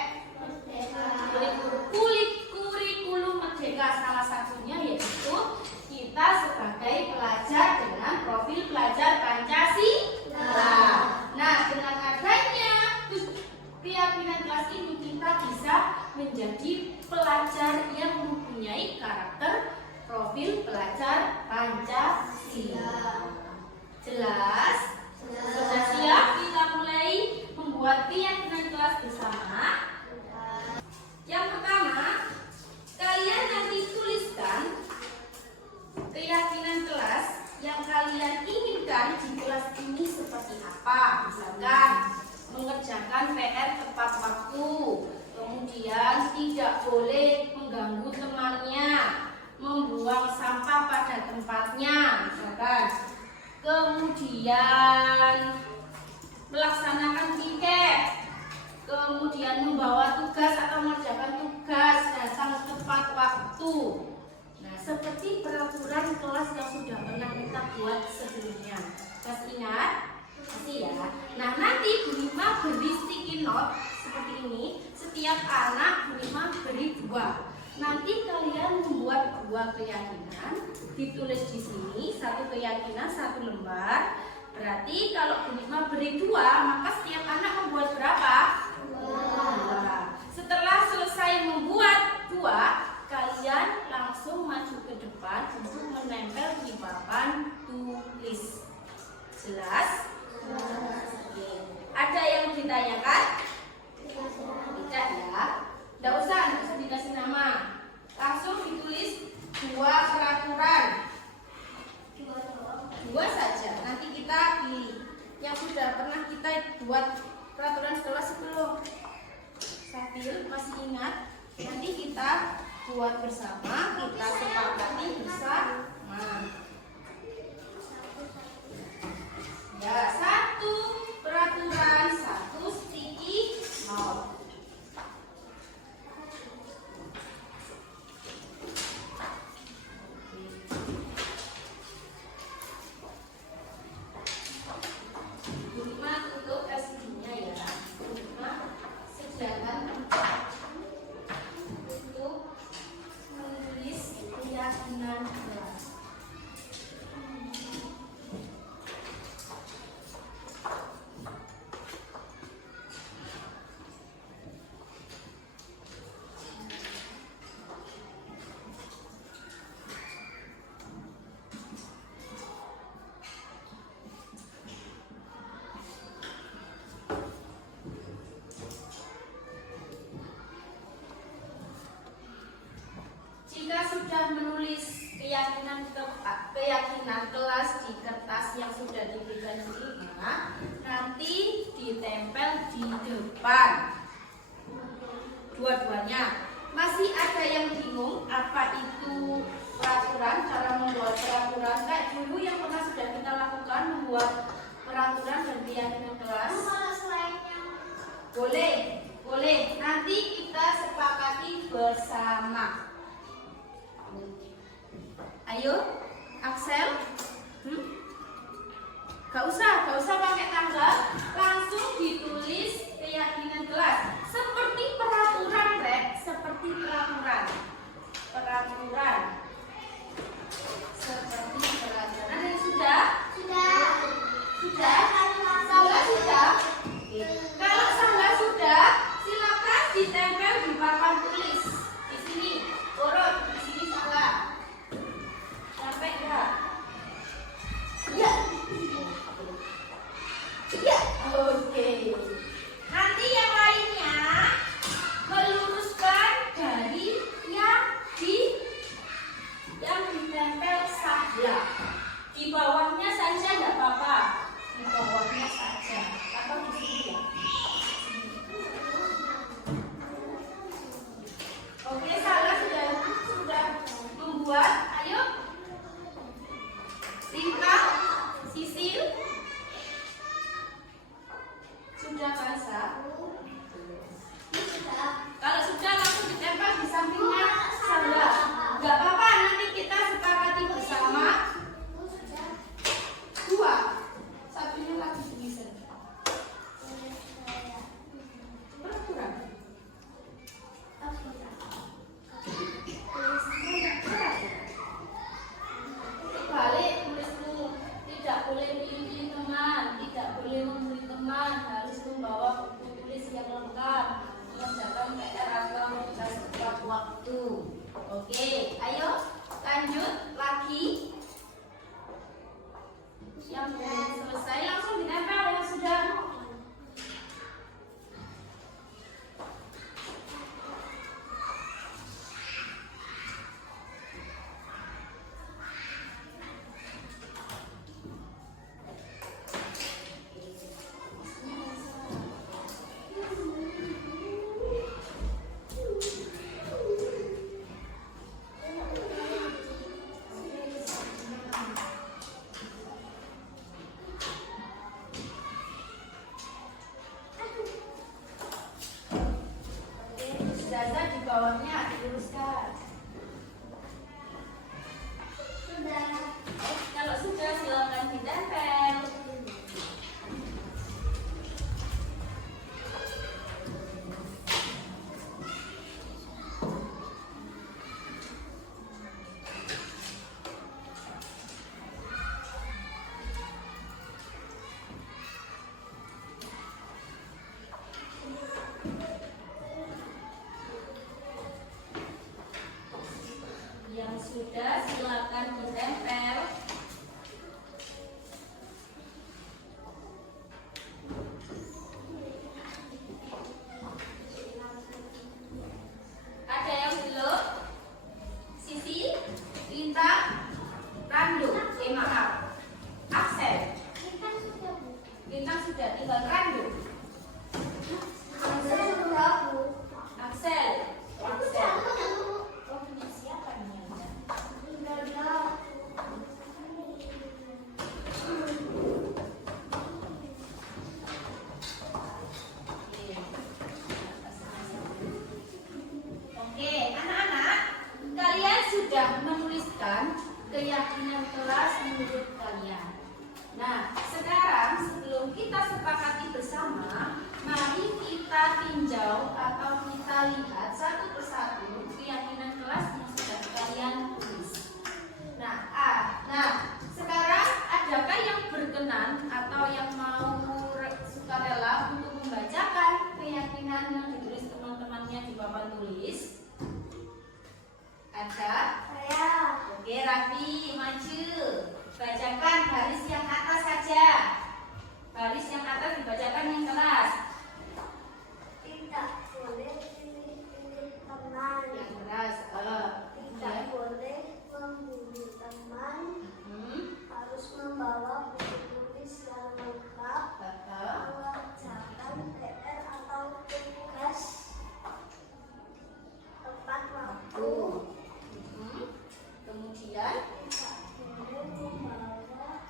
Kurikulum Merdeka. Salah satunya yaitu kita sebagai pelajar dengan profil pelajar Pancasila. Nah, dengan adanya keyakinan kelas ini kita bisa menjadi pelajar yang mempunyai karakter profil pelajar Pancasila. Jelas? Sudah siap? Kita mulai membuat keyakinan kelas bersama. Yang pertama, kalian nanti tuliskan keyakinan kelas yang kalian inginkan di kelas ini seperti apa. Misalkan mengerjakan PR tepat waktu, kemudian tidak boleh mengganggu temannya, membuang sampah pada tempatnya, misalkan. Kemudian melaksanakan piket, kemudian membawa tugas atau mengerjakan tugas datang tepat waktu. Nah, seperti peraturan kelas yang sudah pernah kita buat sebelumnya. Masih ingat? Masih ya? Nah, nanti Bu Rima beri sticky note seperti ini. Setiap anak Bu Rima beri 2. Nanti kalian membuat 2 keyakinan, ditulis di sini, 1 keyakinan 1 lembar. Berarti kalau Bu Rima beri 2, maka setiap anak membuat berapa? 2. Setelah selesai membuat 2, kalian langsung maju ke depan untuk menempel di papan tulis. Jelas? Oke. Ada yang ditanyakan? Tidak ya? Tidak usah dikasih nama. Langsung ditulis 2 peraturan. 2 saja. Nanti kita pilih yang sudah pernah kita buat peraturan sekolah sebelum. Sambil masih ingat, nanti kita buat bersama, kita sepakati bersama. Ya, 1 peraturan, 1 sticky note. Jika sudah menulis keyakinan kelas di kertas yang sudah diberikan ini, nanti ditempel di depan dua-duanya. Masih ada yang bingung apa itu peraturan, cara membuat peraturan? Kayak dulu yang pernah sudah kita lakukan membuat peraturan dan keyakinan kelas. Boleh. Nanti kita sepakati bersama. Ayo, Axel. Gak usah pakai tanggal, langsung ditulis keyakinan kelas. Seperti peraturan, Rek, seperti peraturan. Seperti peraturan. Ada yang sudah? Sudah? Salah sudah? Oke. Kalau salah sudah, silakan ditempel di papan tulis. Di sini, urut, di sini salah. Sampai enggak? Iya. Oke. Nanti yang lainnya meluruskan dari yang ditempel saja. Di bawahnya saja enggak apa-apa. Di bawahnya saja. Atau di sini ya. boleh membuli teman, harus membawa buku tulis yang lengkap, mengerjakan PR atau tugas tepat waktu. Oke, ayo lanjut lagi. Yang belum selesai langsung ditempel yang sudah. Zaza di bawahnya diluruskan. Sudah. Kalau sudah silakan ditempel. Yang sudah silakan ditempel. Ada yang belum? Sisi, Lintang, Randu. Maaf. Axel. Lintang sudah, tinggal Randu. Axel. Oh, punya siapa nih? Oke, anak-anak, kalian sudah menuliskan keyakinan kelas menurut kalian. Nah, sekarang sebelum kita sepakati bersama, mari kita tinjau atau kita lihat satu persatu keyakinan kelas yang sudah kalian tulis. Nah, sekarang adakah yang berkenan atau yang mau sukarela untuk membacakan keyakinan yang ditulis teman-temannya di papan tulis? Ada? Saya. Oke, Raffi, maju. Bacakan baris yang atas saja. Baris yang atas dibacakan yang keras. Tidak boleh pilih-pilih teman. Yang keras. Tidak boleh membuli teman. Harus membawa buku tulis yang lengkap. Mengerjakan PR atau tugas tepat waktu. Kemudian Tidak boleh membawa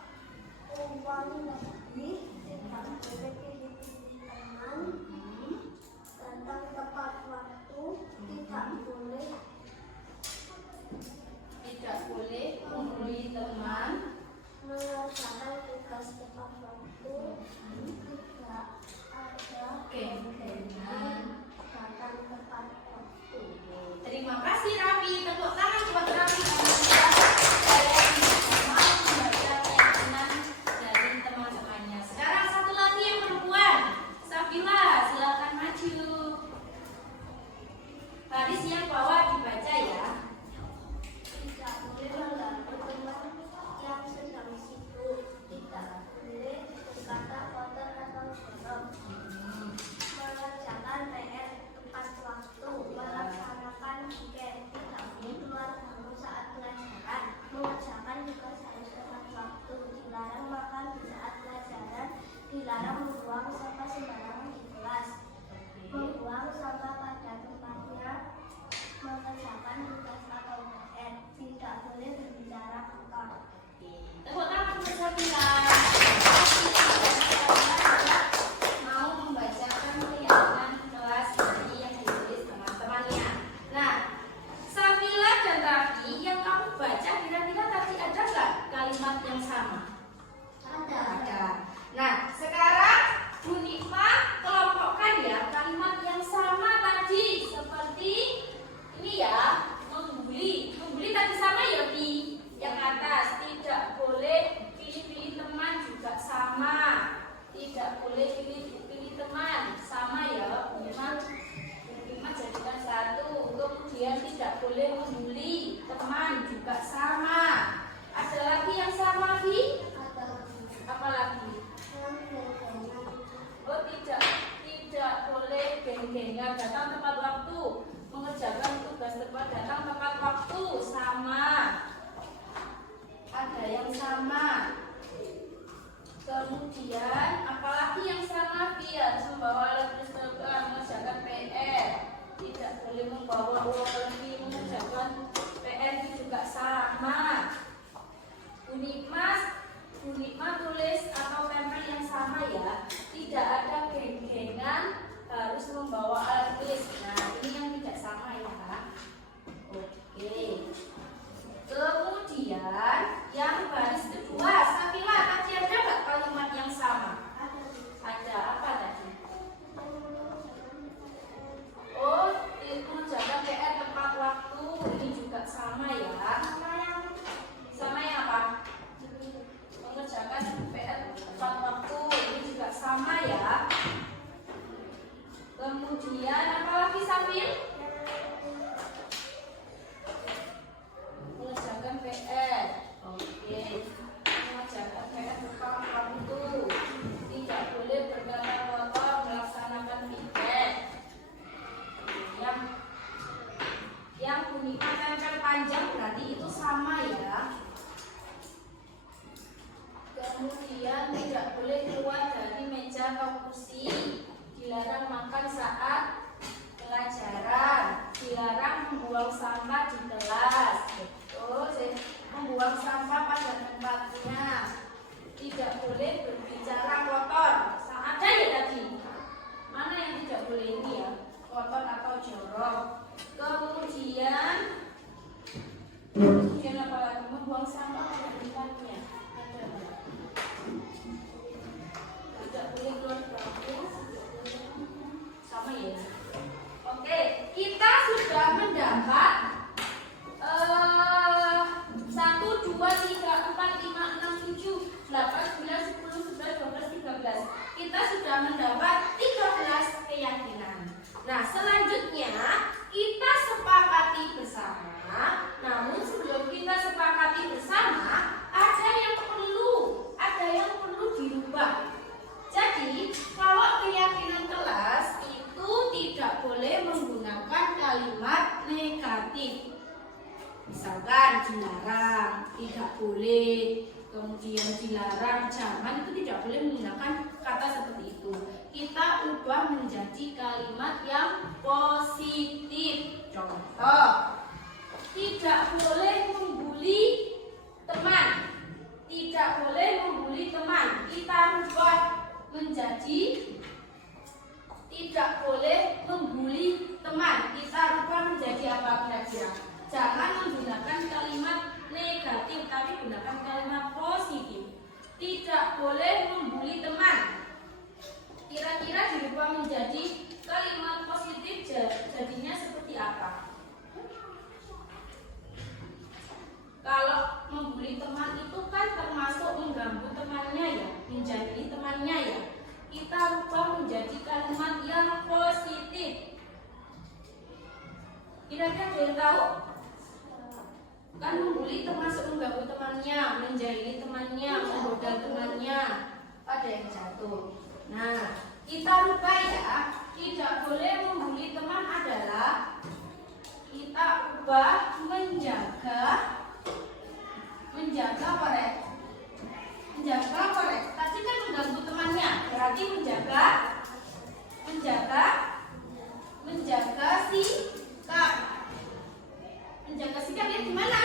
uang lebih. Tidak boleh pilih-pilih teman. Datang tepat waktu. tidak boleh membuli teman. Mengerjakan tugas tepat waktu. Tidak ada kemungkinan datang tepat waktu. Terima kasih Raffi, tepuk tangan buat Raffi karena sudah mau membaca keyakinan dari teman-temannya. Sekarang satu lagi yang perempuan. Kemudian apalagi yang sama biar membawa alat tulis mengerjakan PR, tidak boleh membawa uang lebih mengerjakan PR itu juga sama. Unikma tulis atau tempel yang sama ya, tidak ada geng-gengan harus membawa alat tulis. Nah ini yang tidak sama ya. Oke. Kemudian yang baris kedua, Safila, tadi ada nggak kalimat yang sama? Ada apa tadi? Oh, mengerjakan PR tepat waktu, ini juga sama ya. Sama yang apa? Mengerjakan PR tepat waktu, ini juga sama ya. Kemudian apa lagi Safil? Mengerjakan PR. Oke. Mengerjakan PR tepat waktu. Tidak boleh berkata kotor melaksanakan piket. Yang uniknya tempel panjang berarti itu sama ya. Kemudian tidak boleh keluar dari meja atau kursi. Dilarang makan saat pelajaran. Dilarang membuang sampah di kelas. Betul, membuang sampah pada tempatnya. Tidak boleh berbicara kotor. Ada ya tadi? Mana yang tidak boleh ini ya? Kotor atau jorok. Kemudian apa lagi? Membuang sampah pada tempatnya. Ada nggak? Tidak boleh keluar kampus. Sama ya. Oke, kita sudah mendapat 1, 2, 3, 4, 5, 6, 7, 8, 9, 10, 11, 12, 13. Kita sudah mendapat 13 keyakinan. Nah, selanjutnya kita sepakati bersama. Namun sebelum kita sepakati bersama, ada yang perlu dirubah. Jadi, kalau keyakinan kelas itu tidak boleh menggunakan kalimat negatif. Misalkan dilarang, tidak boleh, kemudian dilarang, jangan, itu tidak boleh menggunakan kata seperti itu. Kita ubah menjadi kalimat yang positif. Contoh, tidak boleh membuli teman. Tidak boleh membuli teman. Kita ubah menjadi tidak boleh membuli teman. Kita ubah menjadi apa kira-kira? Jangan menggunakan kalimat negatif, tapi gunakan kalimat positif. Tidak boleh membuli teman. Kira-kira dirubah menjadi kalimat positif, jadinya seperti apa? Kalau membuli teman itu kan termasuk mengganggu temannya ya, menjadi temannya ya. Kita rubah menjadi kalimat yang positif. Kira-kira ada yang tahu? Kan membuli termasuk mengganggu temannya, menjahili temannya, menggoda temannya, ada yang jatuh. Nah, kita rubah ya. Tidak boleh membuli teman adalah kita ubah menjaga apa rek? Menjaga apa rek? Tadi kan mengganggu temannya, berarti menjaga sikap. Menjaga sikap ya gimana?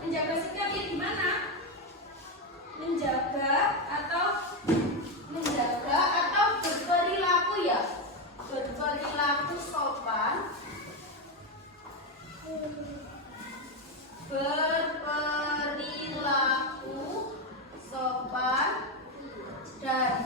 Menjaga sikap ya gimana? Menjaga atau berperilaku ya? Berperilaku sopan. Berperilaku sopan dan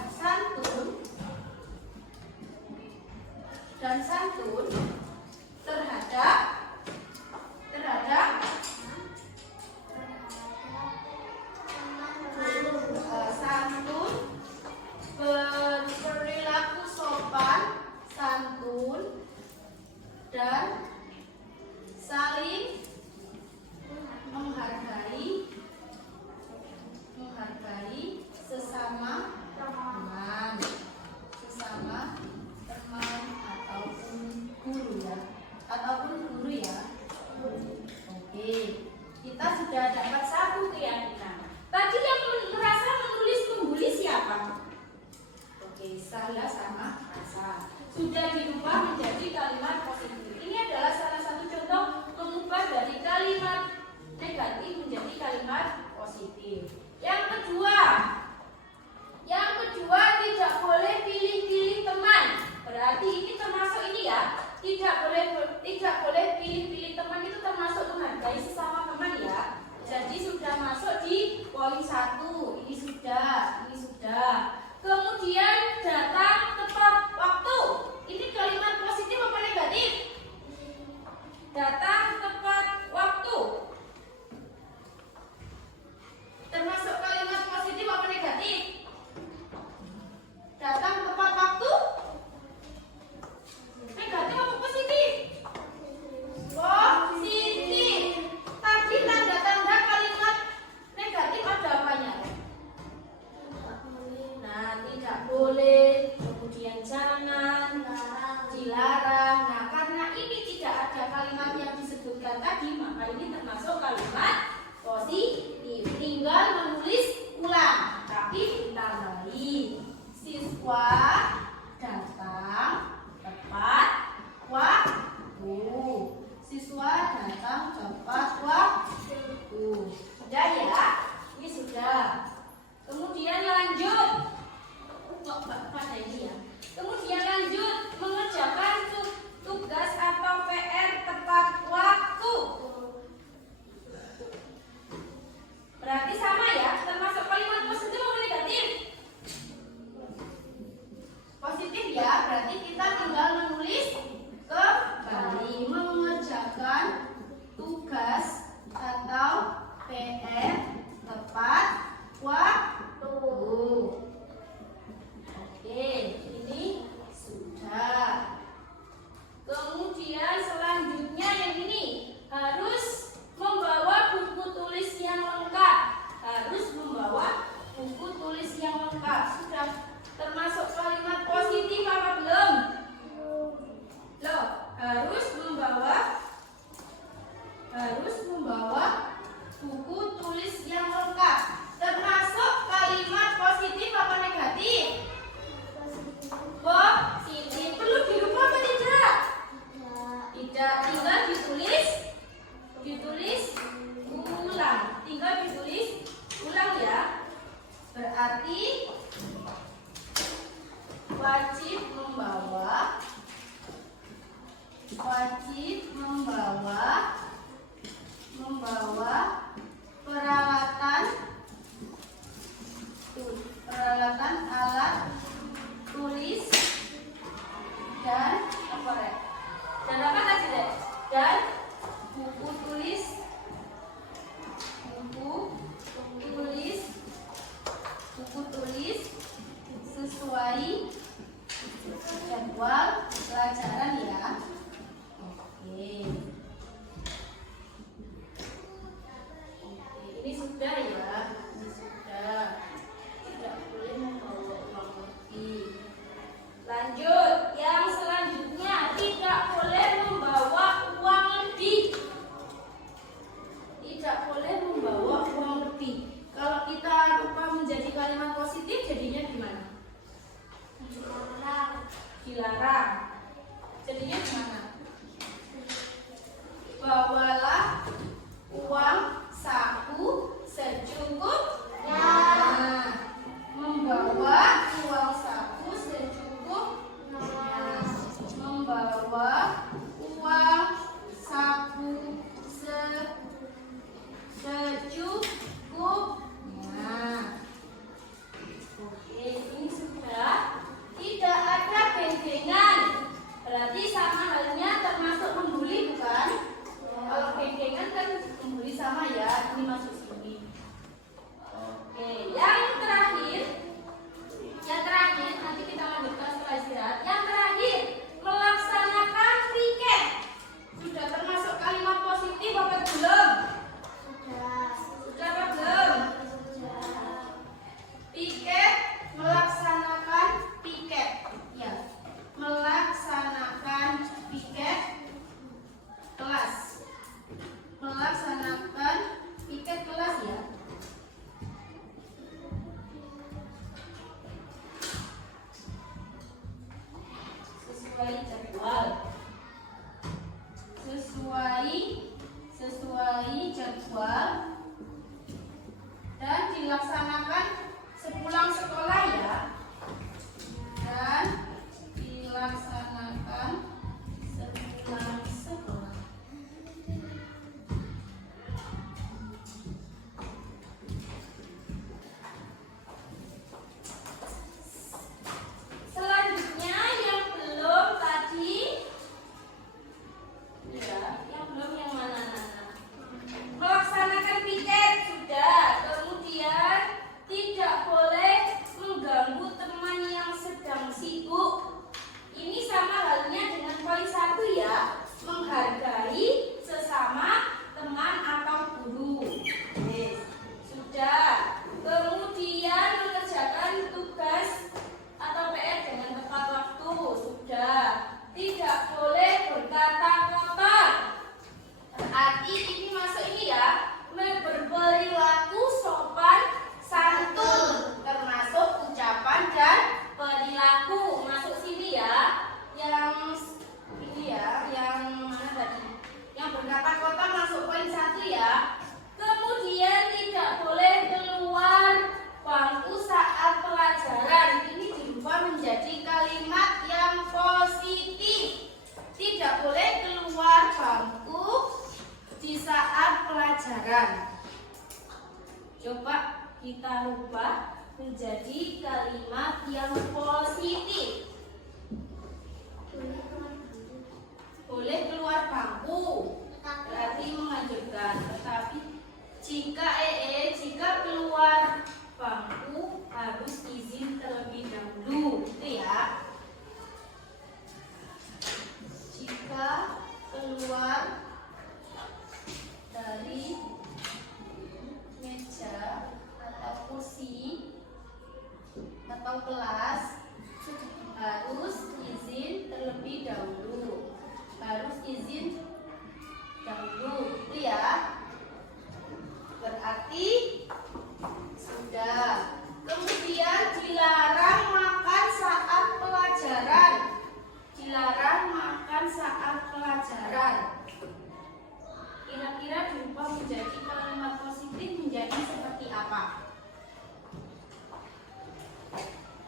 1, ini sudah. Kemudian datang tepat waktu. Ini kalimat positif apa negatif? Datang tepat waktu. Termasuk kalimat positif apa negatif? Datang tepat waktu. Negatif apa positif? Positif. Tadi tanda-tanda kalimat negatif ada apanya? Nah, tidak boleh, kemudian jangan, dilarang. Nah, karena ini tidak ada kalimat yang disebutkan tadi, maka ini termasuk kalimat positif. Tinggal menulis ulang, tapi ditambahi. Siswa datang tepat waktu. Siswa datang tepat waktu. Sudah ya? Ini sudah. Kemudian lanjut. Pada ini ya. Kemudian lanjut mengerjakan tugas atau PR tepat waktu. Berarti sama ya, termasuk kalimat positif atau negatif? Positif ya, berarti kita tinggal menulis kembali mengerjakan tugas atau PR tepat waktu. Oke, ini sudah. Kemudian selanjutnya yang ini harus membawa buku tulis yang lengkap. Harus membawa buku tulis yang lengkap. Sudah termasuk kalimat positif apa belum? Loh, harus membawa buku tulis yang lengkap. Termasuk kalimat positif apa negatif? Positif. Perlu dirubah apa tidak? Tidak, tinggal ditulis ulang. Tinggal ditulis ulang ya. Berarti wajib membawa peralatan alat tulis dan apa ya? Dan apa tadi deh? Dan buku tulis sesuai jadwal pelajaran ya. Oke. Ini sudah ya. Ini sudah. Tidak boleh membawa uang lebih. Lanjut, yang selanjutnya tidak boleh membawa uang lebih. Tidak boleh membawa uang lebih. Kalau kita rubah menjadi kalimat positif, jadinya gimana? Dilarang. Jadinya gimana? Bawalah uang saku secukupnya. Membawa uang saku secukupnya. Membawa uang saku secukupnya. Oke, ini sudah. Tidak ada bentengan. Berarti sama halnya termasuk membuli, bukan? Kalau bentengan kan membuli sama ya. Ini masuk sini. Oke, yang terakhir nanti kita lanjutkan setelah istirahat. Yang terakhir, melaksanakan piket. Sudah termasuk kalimat positif apa belum? Sudah apa belum? Piket, melaksanakan piket. Ya, melaksanakan piket kelas. Melaksanakan piket kelas ya. Sesuai jadwal. Sesuai jadwal dan dilaksanakan sepulang sekolah ya. Dan dilaksanakan sepulang sekolah. kita ubah menjadi kalimat yang positif. Boleh keluar bangku, berarti menganjurkan. Tetapi jika keluar bangku harus izin terlebih dahulu, gitu ya. Jika keluar dari meja atau kursi atau kelas harus izin terlebih dahulu. Harus izin dahulu, itu ya. Berarti sudah. Kemudian dilarang makan saat pelajaran. Dilarang makan saat pelajaran. Kira-kira diubah menjadi kalimat positif menjadi seperti apa?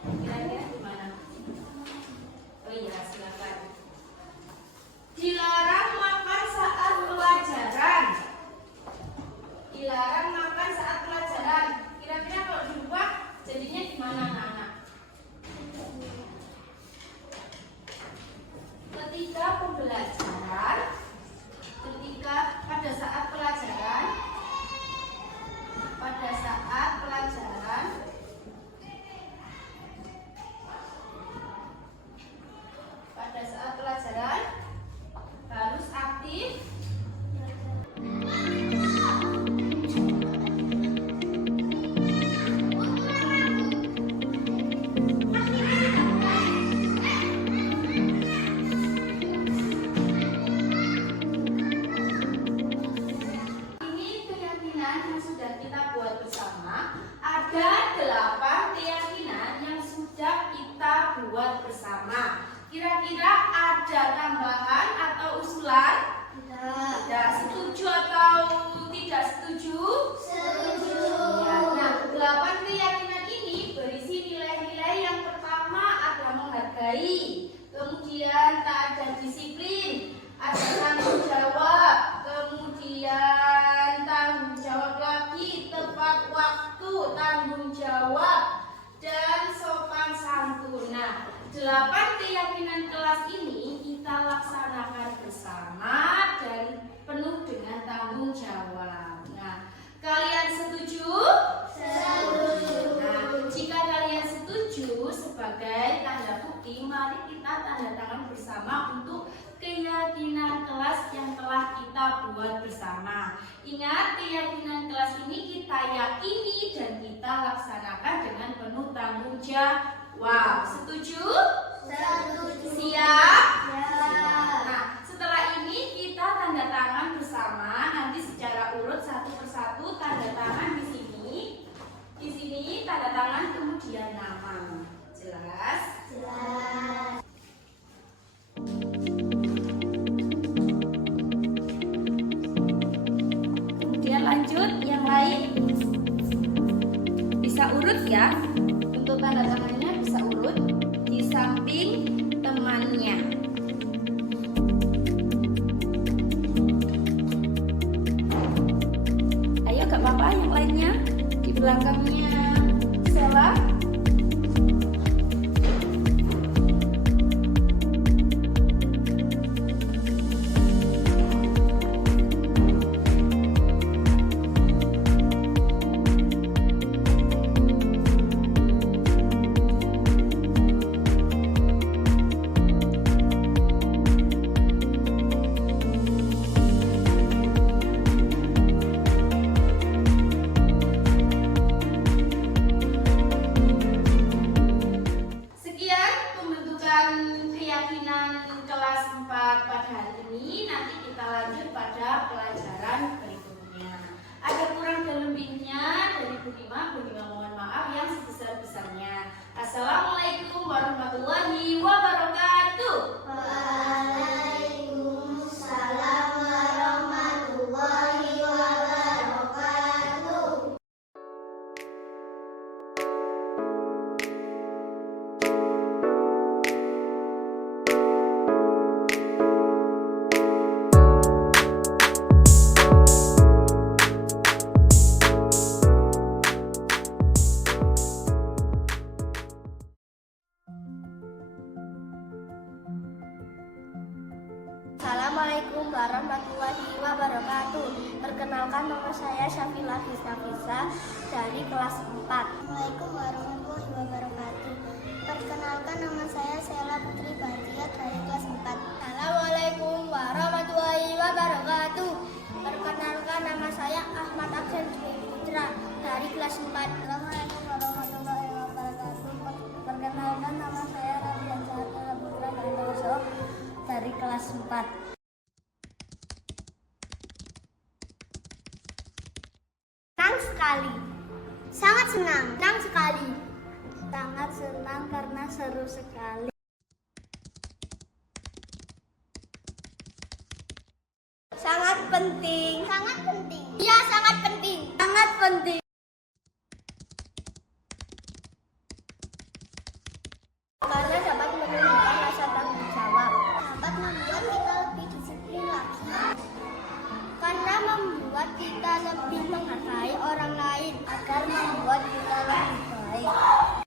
Kira-kira gimana? Oh iya, silakan. Dilarang makan saat pelajaran. Dilarang makan saat pelajaran. Kira-kira kalau diubah jadinya gimana, anak-anak? Ketika pembelajaran, pada saat pelajaran, harus aktif. Ada 8 keyakinan yang sudah kita buat bersama. Kira-kira ada tambahan atau usulan? Tidak. Setuju atau tidak setuju? Setuju. Ya, nah, 8 keyakinan ini berisi nilai-nilai. Yang pertama adalah menghargai, kemudian tak ada disiplin, ada tanggung jawab, kemudian tanggung jawab lagi, tepat waktu, tanggung jawab, dan sopan santun. Nah, 8 keyakinan kelas ini kita laksanakan bersama dan penuh dengan tanggung jawab. Nah, kalian setuju? Setuju. Nah, jika kalian setuju, sebagai tanda bukti, mari kita tanda tangan bersama untuk keyakinan kelas yang telah kita buat bersama. Ingat, keyakinan kelas ini kita yakini dan kita laksanakan dengan penuh tanggung jawab. Setuju? Setuju. Siap? Siap. Nah, setelah ini kita tanda tangan bersama. Nanti secara urut satu persatu tanda tangan di sini. Di sini tanda tangan kemudian nama. Jelas? Jelas. Lanjut, yang lain bisa urut ya. Untuk tanda tangannya bisa urut di samping temannya. Ayo, gak apa-apa, yang lainnya di belakangnya Sela. Assalamualaikum warahmatullahi wabarakatuh. Waalaikumsalam warahmatullahi wabarakatuh. Assalamualaikum warahmatullahi wabarakatuh. Perkenalkan, nama saya Syafila Gista dari kelas 4. Assalamualaikum warahmatullahi wabarakatuh. Perkenalkan, nama saya Sela Putri Batia dari kelas 4. Assalamualaikum warahmatullahi wabarakatuh. Perkenalkan, nama saya Ahmad Aksen Dwi Putra dari kelas 4. Assalamualaikum warahmatullahi wabarakatuh. Perkenalkan, nama saya Rabian Sahatala Putra dari kelas 4. Senang sekali. Sangat senang. Senang sekali. Sangat senang karena seru sekali. Sangat penting. Sangat penting. Iya, sangat penting. Sangat penting. Karena dapat menunjukkan rasa tanggung jawab. Dapat membuat kita lebih disiplin lagi. Karena membuat kita lebih menghargai orang lain agar membuat kita lebih baik.